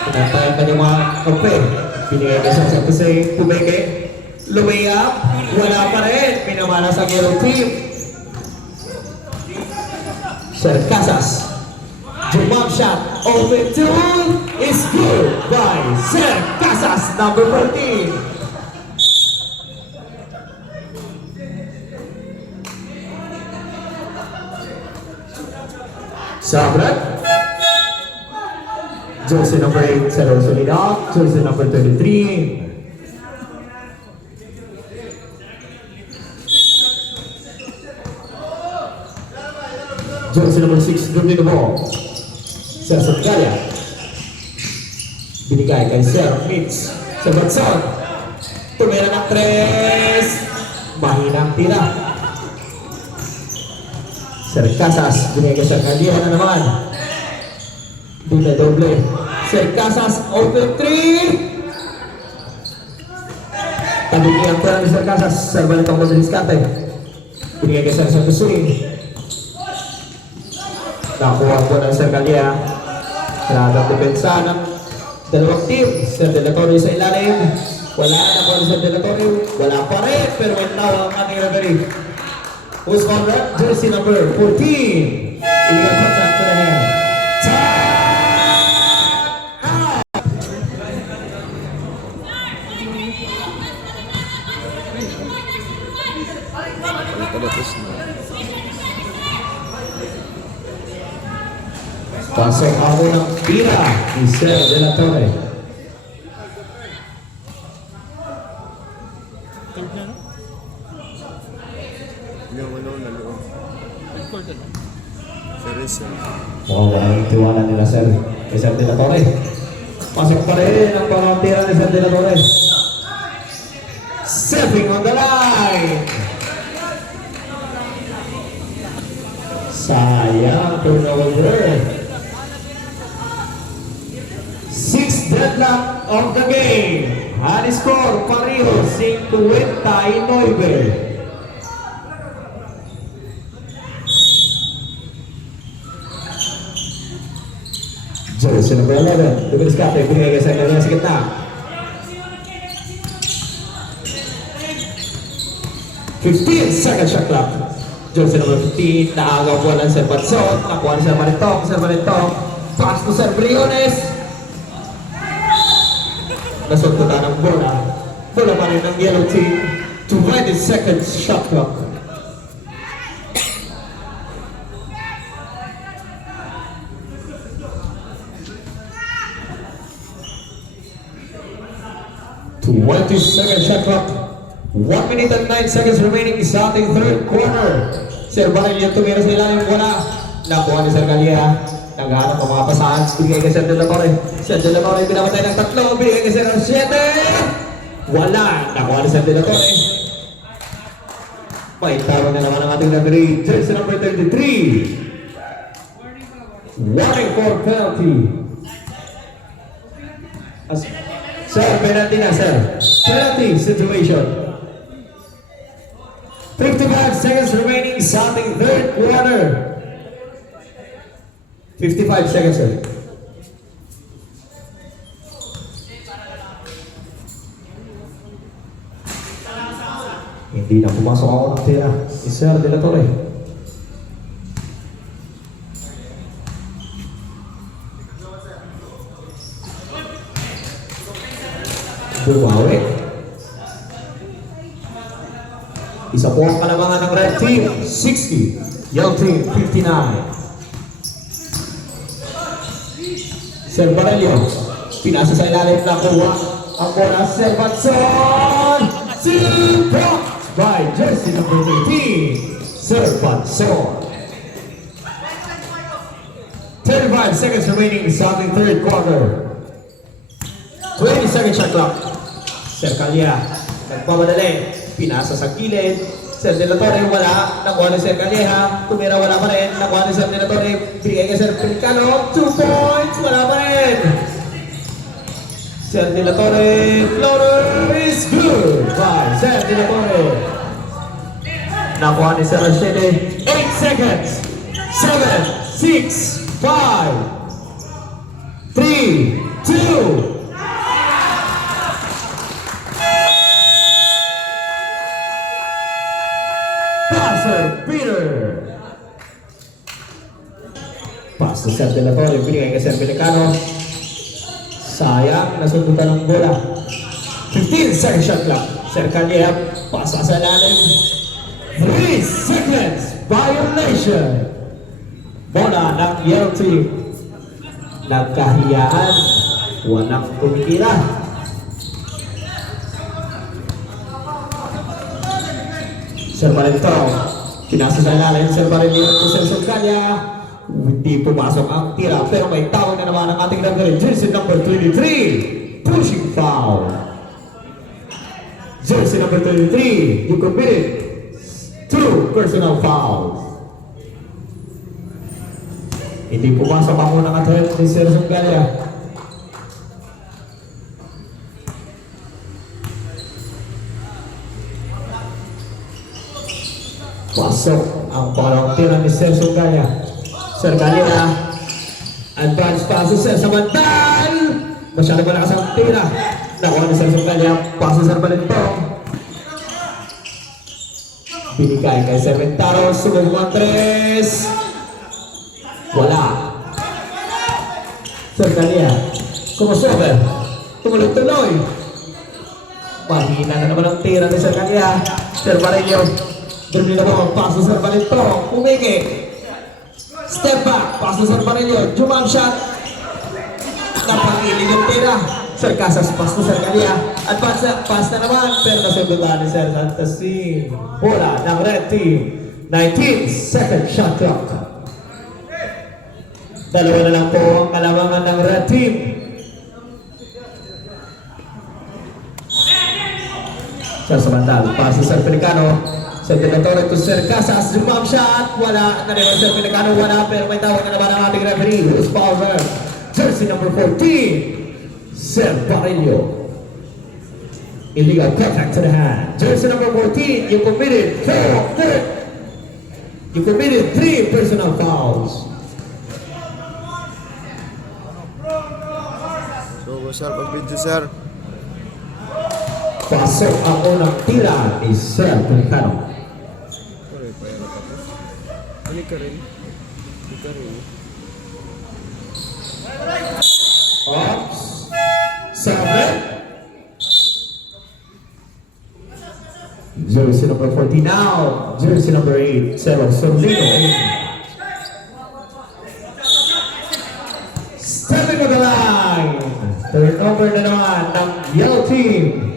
Pinapayan ka yung mga kampe. Binigay ka sa Jose Pumeke. Lumiyap. Wala pa rin. Pinamana sa yellow team. Sir Casas. Jump shot. Open two is good by Sir Casas, number 14. Sabrat. Jersey number 8, Sir Solidad. Jersey number 33. Jersey number 6, good the ball. Sir Sangkaya. Binigay kay Sir Mitch. Sir Batson. Tumira ng 3. Mahinang tira. Sir Casas. Binigay kay Sir Candia na naman. Doble. Sir Casas. Open 3. Tabukin ang pera ni Sir Casas. Sir Balitong Mabiliskate. Binigay kay Sir Santosin. Nakuha po ng Sir Calia. Nadatang depensa ng dalawang team. Sir De La Torre sa ilalim. Wala na nakuha ni Sir De La Torre. Wala pa rin. Pero may tawag ang ating referee. Who's on that? Jersey number 14. Illegal contact to the hand. Pasok ako ng tira ni Sir De La Torre. Mukhang walang tiwala nila Sir kay Sir De La Torre. Pasok pa rin ang parang tira ni Sir De La Torre. Stepping on the line. Sayang turnover. 6 deadlock of the game. High score, pareho, 59. Jersey number 11. Dumiskate, binigay sa kanya sa gitna. 15 second shot clock. Jersey number 15. Naagaw po lang Sir Batson. Nakuha ni Sir Valentong. Sir Valentong. Pass to Sir Briones. Nasuntutan ng bola. Bola pa rin ng yellow team. 20 seconds shot clock. Second shot clock. 1 minute and 9 seconds remaining sa ating third quarter. Sir Baril tumira sa ilalim bola. Nakuha ni Sir Galia. Naghanap ang mga pasahan. Binigay kay Sir De La Torre. Sir De La Torre pinamatay ng 3. Binigay kay Sir 7. Wala. Nakuha ni Sir De La Torre. May taro na naman ang ating referee. Jersey number 33. Warning for penalty. Sir, penalty na, sir. Penalty situation. 55 seconds remaining sa ating third quarter. 55 seconds, sir. Hindi na pumasok ako ng tira ni Sir De La Torre. Bumawi. Isa po ang kalamangan ng red team, 60. Yellow team, 59. Sir Barelio, pinasa sa ilalim na kuha. Ang bola, Sir Batson. Blocked by jersey number 13, Sir Batson. 35 seconds remaining sa ating third quarter. 20 second shot clock. Sir Calia, nagpamadali, pinasa sa gilid. Sir De La Torre, wala. Nakuha ni Sir Calleja. Tumira, wala pa rin. Nakuha ni Sir De La Torre. Bigay kay Sir Pelicano. 2 points, wala pa rin. Sir De La Torre, floater is good by Sir De La Torre. Nakuha ni Sir Rashidi. 8 seconds. 7, 6, 5, 3, 2. Passer Peter. Pass to Sir De La Torre. Binigay kay Sir Pelicano. Sayang, nasundutan ng bola. 15 seconds shot clock. Sir Kanyep, pasa sa lalim. 3 seconds. Violation. Bola ng yellow team. Nagkahiyaan. Walang tumitira. Sir Valentong. Pinasa sa lalim. Sir Valentong. Sir Sungkanya. Hindi pumasok ang tira, pero may tawag na naman ang ating referee, jersey number 23, pushing foul. Jersey number 23, you committed 2 personal fouls. Hindi pumasok ang unang athlete ni Sir Sunggalia. Pasok ang pangalawang tira ni Sir Sunggalia. Sir Galina, advance passes Sir Samantal. Masyado malakas ang tira. Nakuha ni Sir Sunggalia, passes Sir Balintong. Binigay kay Sir Ventaro, sumubong ang 3. Wala. Sir Galina, kumusover. Tumuloy-tuloy. Mahina na naman ang tira ni Sir Galina. Sir Barillo, dumi na po ang passes Sir Balintong. Umiki. Step back, pass na Sir Barillo, jump shot. Napangili yung tira. Sir Casas, pass na Sir Galia. Advance na, pass na naman. Pero nasundutan ni Sir Santasin. Bola ng red team. 19 second shot clock. Dalawa na lang po ang kalamangan ng red team. Sir Samantal, pass na Sir Pelicano. Sir De La Torre to Sir Casas, jump shot, wala, narinig Sir Pelicano, wala, pero may tawag na naman ang ating referee, who's power, jersey number 14, Sir Barillo. Illegal contact to the hand, jersey number 14, you committed 3 personal fouls. So, sir, pag-video, sir. Pasok ang unang tira ni Sir Pelicano. Hindi ka rin. Ops. 7. Jersey number 14 now. Jersey number 8. Sir Solino. Stepping on the line. Turnover na naman ng yellow team.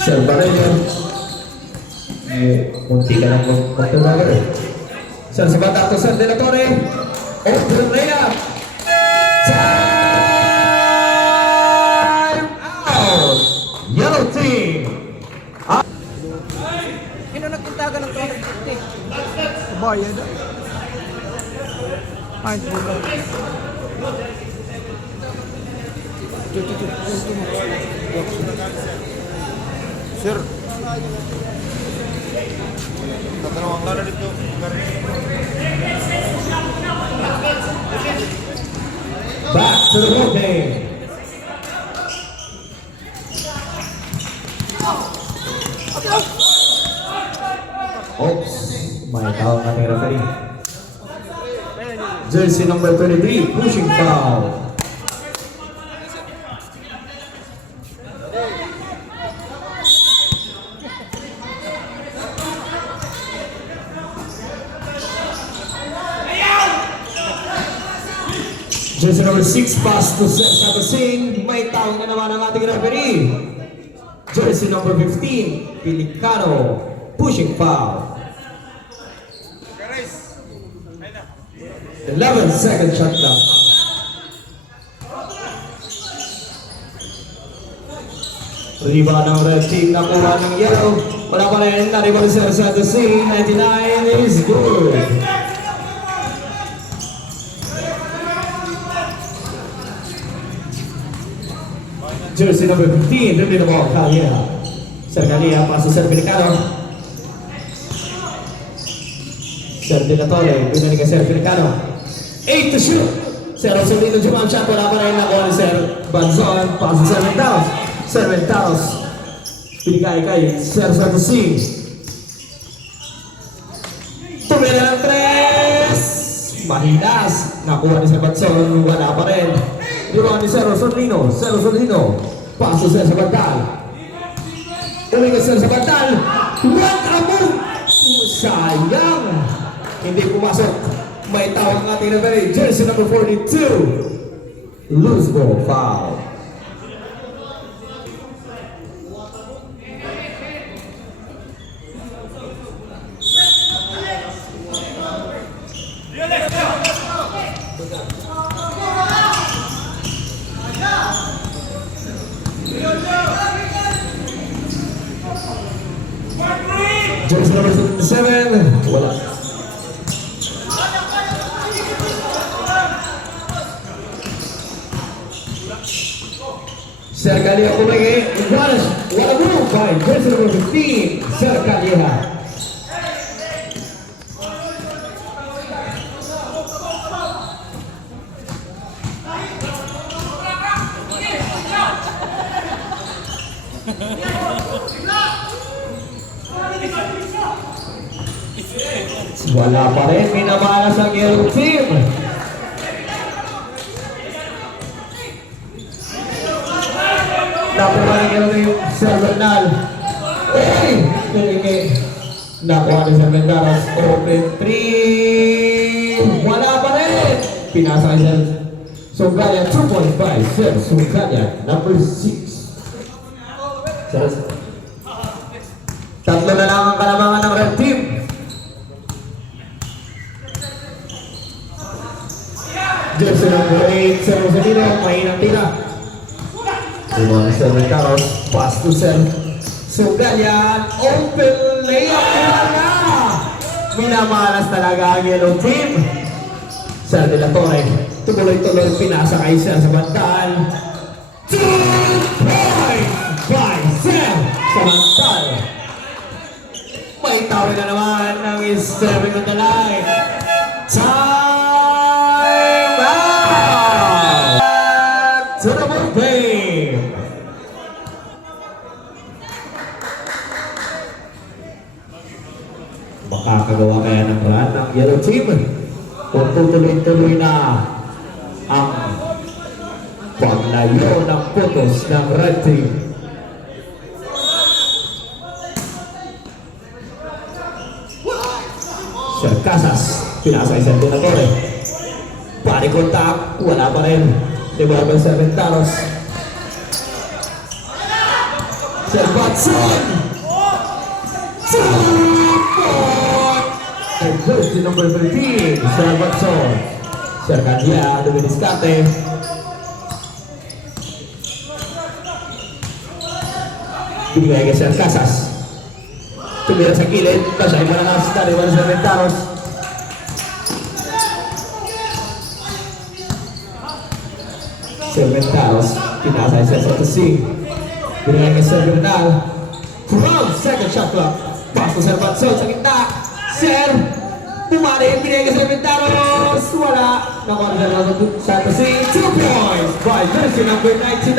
Sir Barillo, munti ka lang mag-turnover. Sir Sabata to Sir De La Torre, open layup. Time out. Yellow team. Sino nagpuntagan ng 250? Bayad. Ay, wala. Sir. Tatanong ka na dito. Back to the ball game. Oops, may tawag nating referee. Jersey number 23, pushing foul. Jersey number 6, pass to Sir Sabasin. May tawag na naman ang ating referee. Jersey number 15, Pelicano, pushing foul. 11 second shot clock. Rebound ng red team, nakuha ng yellow. Wala pa rin, na-rebound si Sir Santos C. 99 is good. Jersey number 15, dribbling the ball, Calia. Sir Calia, pass to Sir Pelicano. Sir De La Torre, binalik kay Sir Pelicano. 8 to shoot. Sir Rosalino jump shot, wala pa rin nakuha ni Sir Banzon. Pass to Sir Ventalos. Sir Ventalos. Pinigay kay Sir Santos C. Tumira ng 3. Mahinas. Nakuha ni Sir Banzon, wala pa rin. Rebound ni Sir Rosalino. Sir Rosalino. Pass to Sir Sabantal. Umigas Sir Sabantal. What a move! Sayang. Hindi pumasok. May tawag ng ating referee. Jersey number 42. Loose ball foul. Jersey number 77. Wala. Sir Calia kumagi. What a move by jersey number 15. Sir Calia. Wala pa rin, minamalas ang yellow team. Nakuha ng yellow team, Sir Bernal. Nakuha ni Sir Bernal. Open 3. Wala pa rin. Pinasa kay Sir Sungkanya, 2 points by Sir Sungkanya, number 6. Tatlo na lang ang kalamangan ng red team. Jersey number 8, Sir Rosalino, mahinang tira. Kumang Sir Ricaros, pass to Sir Sungkanya, open layup na. Minamalas talaga ang yellow team. Sir De La Torre, tuloy-tuloy pinasa kay Sir Sabantal. 2 points by Sir Sabantal. May tawag na naman ng is-serving on the line. Time out! To the bullpen! Makakagawa kaya ng run ng yellow team? Kung tutuloy-tuloy na ang paglayo ng putos ng red team. Sir Casas, pinasa kay Sir De La Torre. Body contact, wala pa rin. Devolver Sir Ventalos. Sir Batson. And jersey number 13, Sir Batson. Sir Calia, Dominiskate. Binigay kay Sir Casas. Tumira sa kilid, kasay mo na lang sa tali, wala Sir Ventalos. Sir Ventalos, pinasay Sir Sotosing. Binigay kay Sir Bernal. From second shot clock, pass to Sir Batson sa gitna. Sir, pumarin, binigay kay Sir Ventalos. Wala, nakuha na lang sa Sotosing. 2 points by jersey number 99.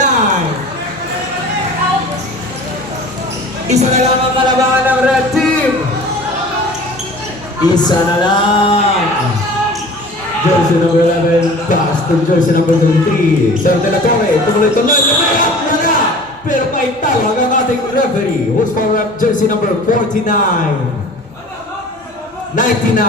Isa na lang ang kalabangan ng red team. Isa na lang. Jersey number 11, pass to jersey number 23. Sir De La Torre, tumuloy-tuloy. Wala! Pero may tawag ang ating referee. Who's for jersey number 49? 99.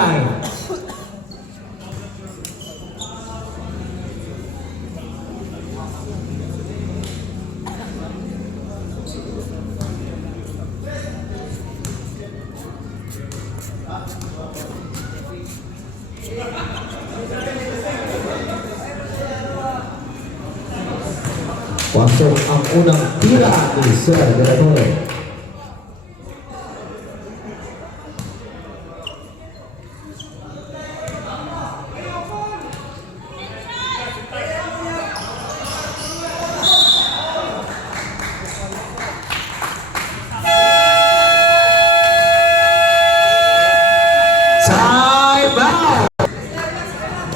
Pasok ang unang tira ni Sir De La Torre. Time out!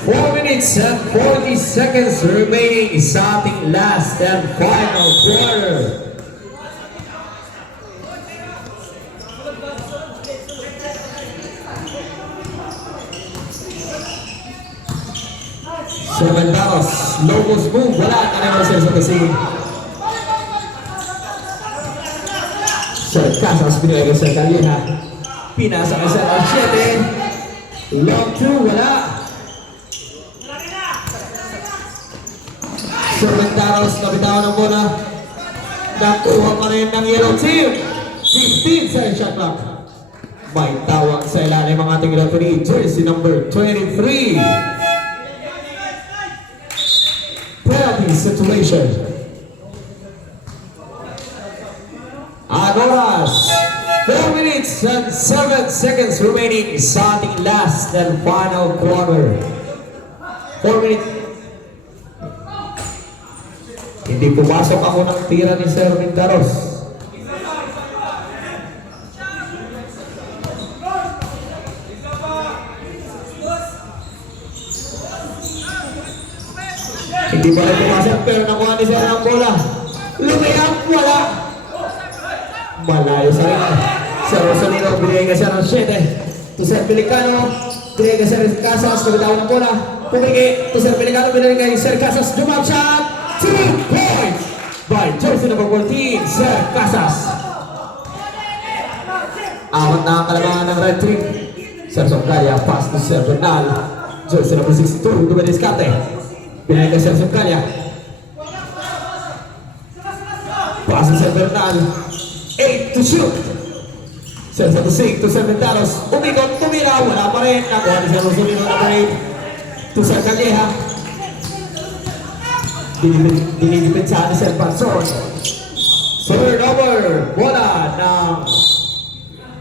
4 minutes and 40 seconds remaining sa ating last and final quarter. Semendaros, Lobos move, wala na naman sila sa kasi. Sir Casas, binigay kay Sir Calleja. Pinasa kay Sir Archete. Long two, wala. Semendaros, nabitawan ng bola. Nakuha pa rin ng yellow team. 15 sa shot clock. May tawag sa ilalim ang ating referee, jersey number 23. Penalty situation. Agoras, 4 minutes and 7 seconds remaining sa ating last and final quarter. 4 minutes. Hindi pumasok ako ng tira ni Sir Mindaros. Hindi pa rin pumasok pero nakuha ni Sir ang bola. Lumayang wala. Malayo sa rin. Sir Rosalino, binigay ka siya ng 7. To Sir Pelicano, binigay ka Sir Casas, nabitawan ng bola. Pumigi, to Sir Pelicano, binigay kay Sir Casas, jump shot! 2 points by jersey number 14, Sir Casas. Awat na ang kalabangan ng red team. Sir Songkalia, pass to Sir Bernal. Jersey number 62, Dumediskate. Binigay kay Sir Songkalia. Pass to Sir Bernal. 8 to shoot. Sir Satusig to Sir Mentaros. Umikot, tumira, wala pa rin. Nakuha ni Sir Rosalino na break. To Sir Calleja. Dinidipinsahan ni Sir Patson. Third over, bola ng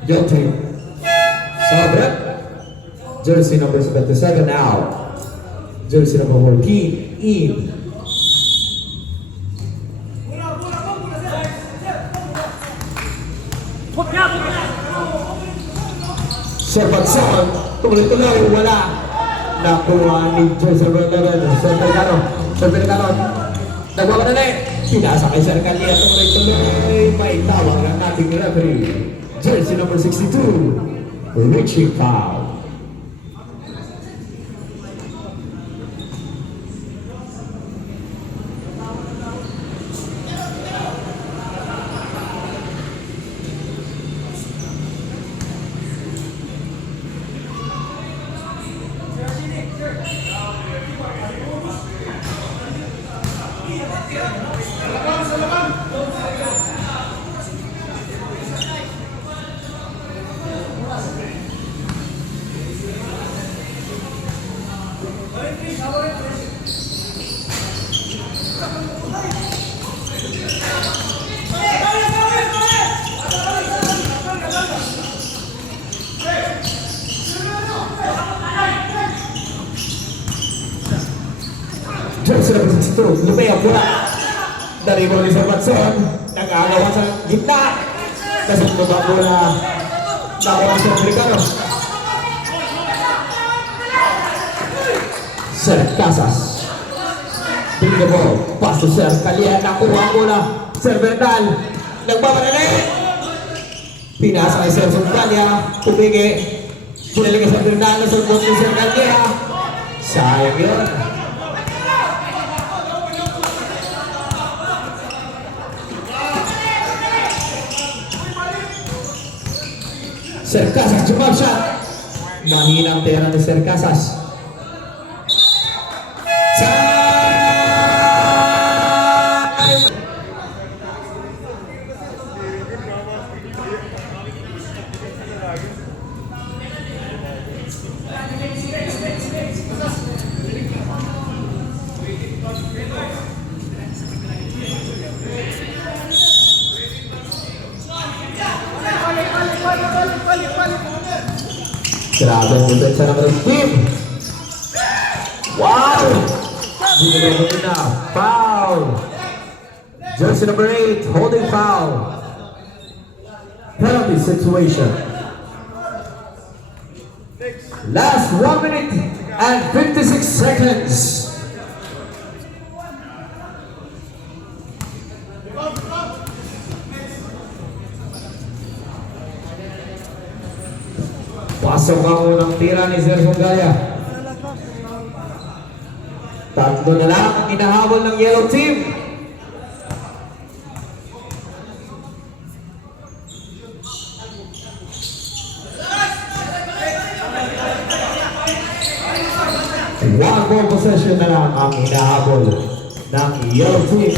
Young Team. Sobre. Jersey number 77 now. Jersey number 14 in. Sir Patson, tuloy-tuloy, wala. Nakuha ni Jersey number 11, Sir Pelicano. Sir Pelicano, nagwawanali. Pinasa kay Sir Calleja, tuloy-tuloy. May tawag ng ating referee. Jersey number 62, reaching foul. Jersey number 62, lumaya pula. Dari mo ni Sir Patson, nag-aagawan sa gitna. Kasi lumaba pula. Nakuha ni Sir Pelicano. Sir Casas. Binigay mo, pass to Sir Calleja, nakuha mula. Sir Bernal, nagbabalali. Pinasa kay Sir Songkalia, pumigi. Pinalik kay Sir Bernal, nasulbot ni Sir Calleja. Sayang yun. Sir Casas, jump shot. Mahina ang tera ni Sir Casas. Time! Grabe ang defensa ng red team. Wow! Hindi na. Foul. Jersey number 8, holding foul. Penalty situation. Last 1 minute and 56 seconds. Pasok ang unang tira ni Sir Sungaya. Tatlo na lang ang inahabol ng yellow team. One more possession na lang ang inahabol ng yellow team.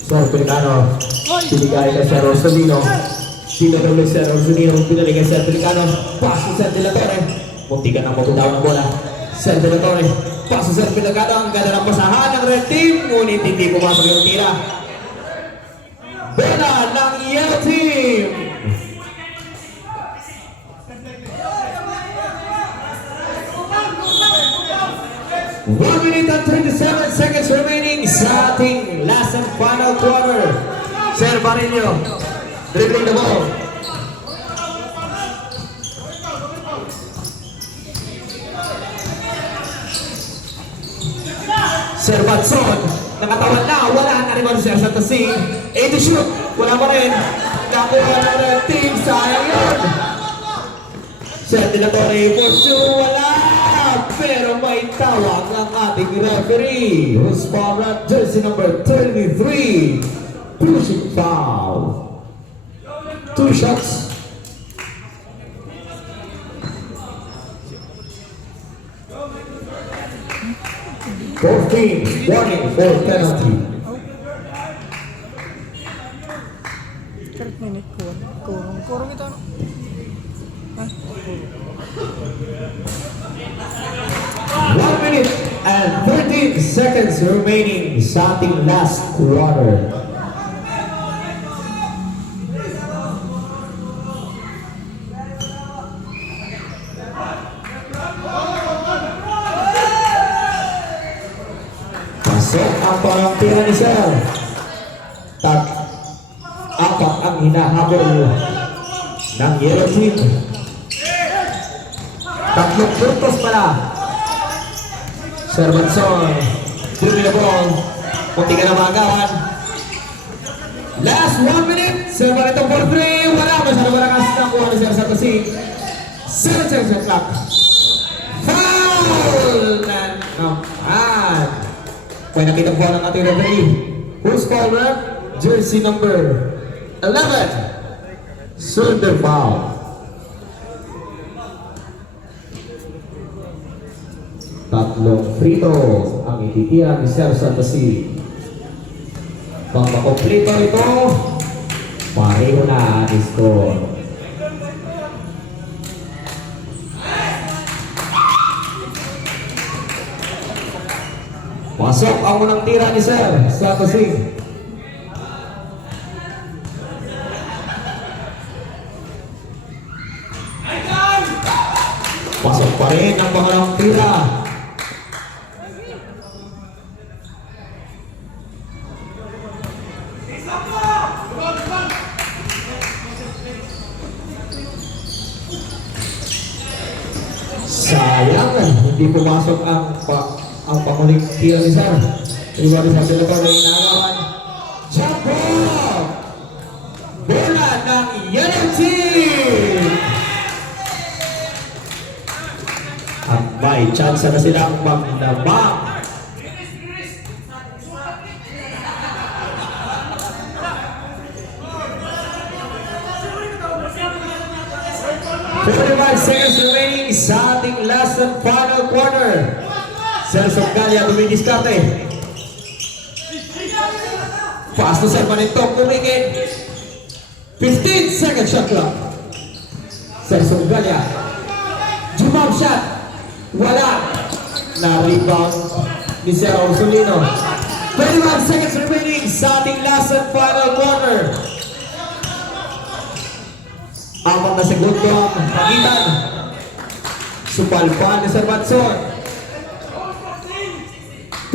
Sir Pelicano, pinigay kay Sir Rosalino. Sinagawin si Sir Rosalino, pinigay kay Sir Pelicano. Pass to Sir De La Torre. Munti ka nang mabudaw ng bola. Sir De La Torre. Pass to Sir Pelicano. Ang ganda ng pasahan ng red team. Ngunit hindi pumasok yung tira. Bola ng yellow team. One minute and 37 seconds remaining sa ating last and final quarter. Sir Barillo, dribbling the ball. Sir Batson, nakatawan na, wala na rin si Sir Santasing. 80 shoot, wala pa rin. Nakuha na rin team, sayang yun. Sir De La Torre, for sure, wala. Pero may tawag ang ating referee, who's fouled at jersey number 33. Pushing foul. 2 shots. Both teams warning for penalty. 30 minute kurang. Kurang ito ano? Ah, 1 minute and 13 seconds remaining sa ating last quarter. Pasok ang pangtira ni Sir. Apat ang hinahabol ng yellow team. 3 puntos pala. Sir Batson, dribbling the ball. Kunti ka na magawan. Last 1 minute. Sir Barreto for 3. Wala masyado malakas na kuha ni Sir Santasing. 7 seconds on clock. Foul! May nakita po ng ating referee. Who's called ref? Jersey number 11. Surrender foul. Tatlong free throws ang ititira ni Sir Santasing. Pag makomplito ito, pareho na ang score. Pasok ang unang tira ni Sir Santasing. Pasok pa rin ang pangalawang tira. Sayang, hindi pumasok ang panguling tira ni Sir. Iba rin sa sila na inagawan. Jump ball! Bola ng yellow team! At may chance na silang magdabang. Seconds remaining sa ating last and final quarter. Sir Sungaya dumidiskarte. Pass to Sir Manitong kumigit. 15 second shot clock. Sir Sungaya. Jump shot. Wala. Na-rebound ni Sir Rosalino. 21 seconds remaining sa ating last and final quarter. Apat na segundo ang pagitan Supalpan ni Sir Watson.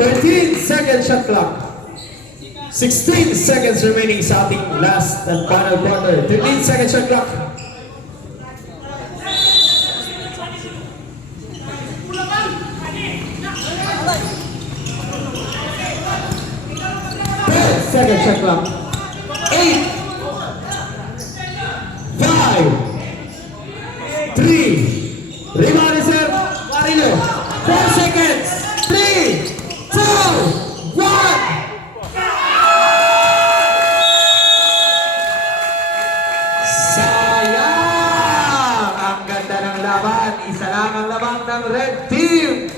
13 second shot clock. 16 seconds remaining sa ating last and final quarter. 13 second shot clock. 10 second shot clock. 8, 5, 3, rebound is there. Marino. 4 seconds. 3, 2, 1. Sayang! Ang ganda ng laban. Isa lang ang labang ng red team.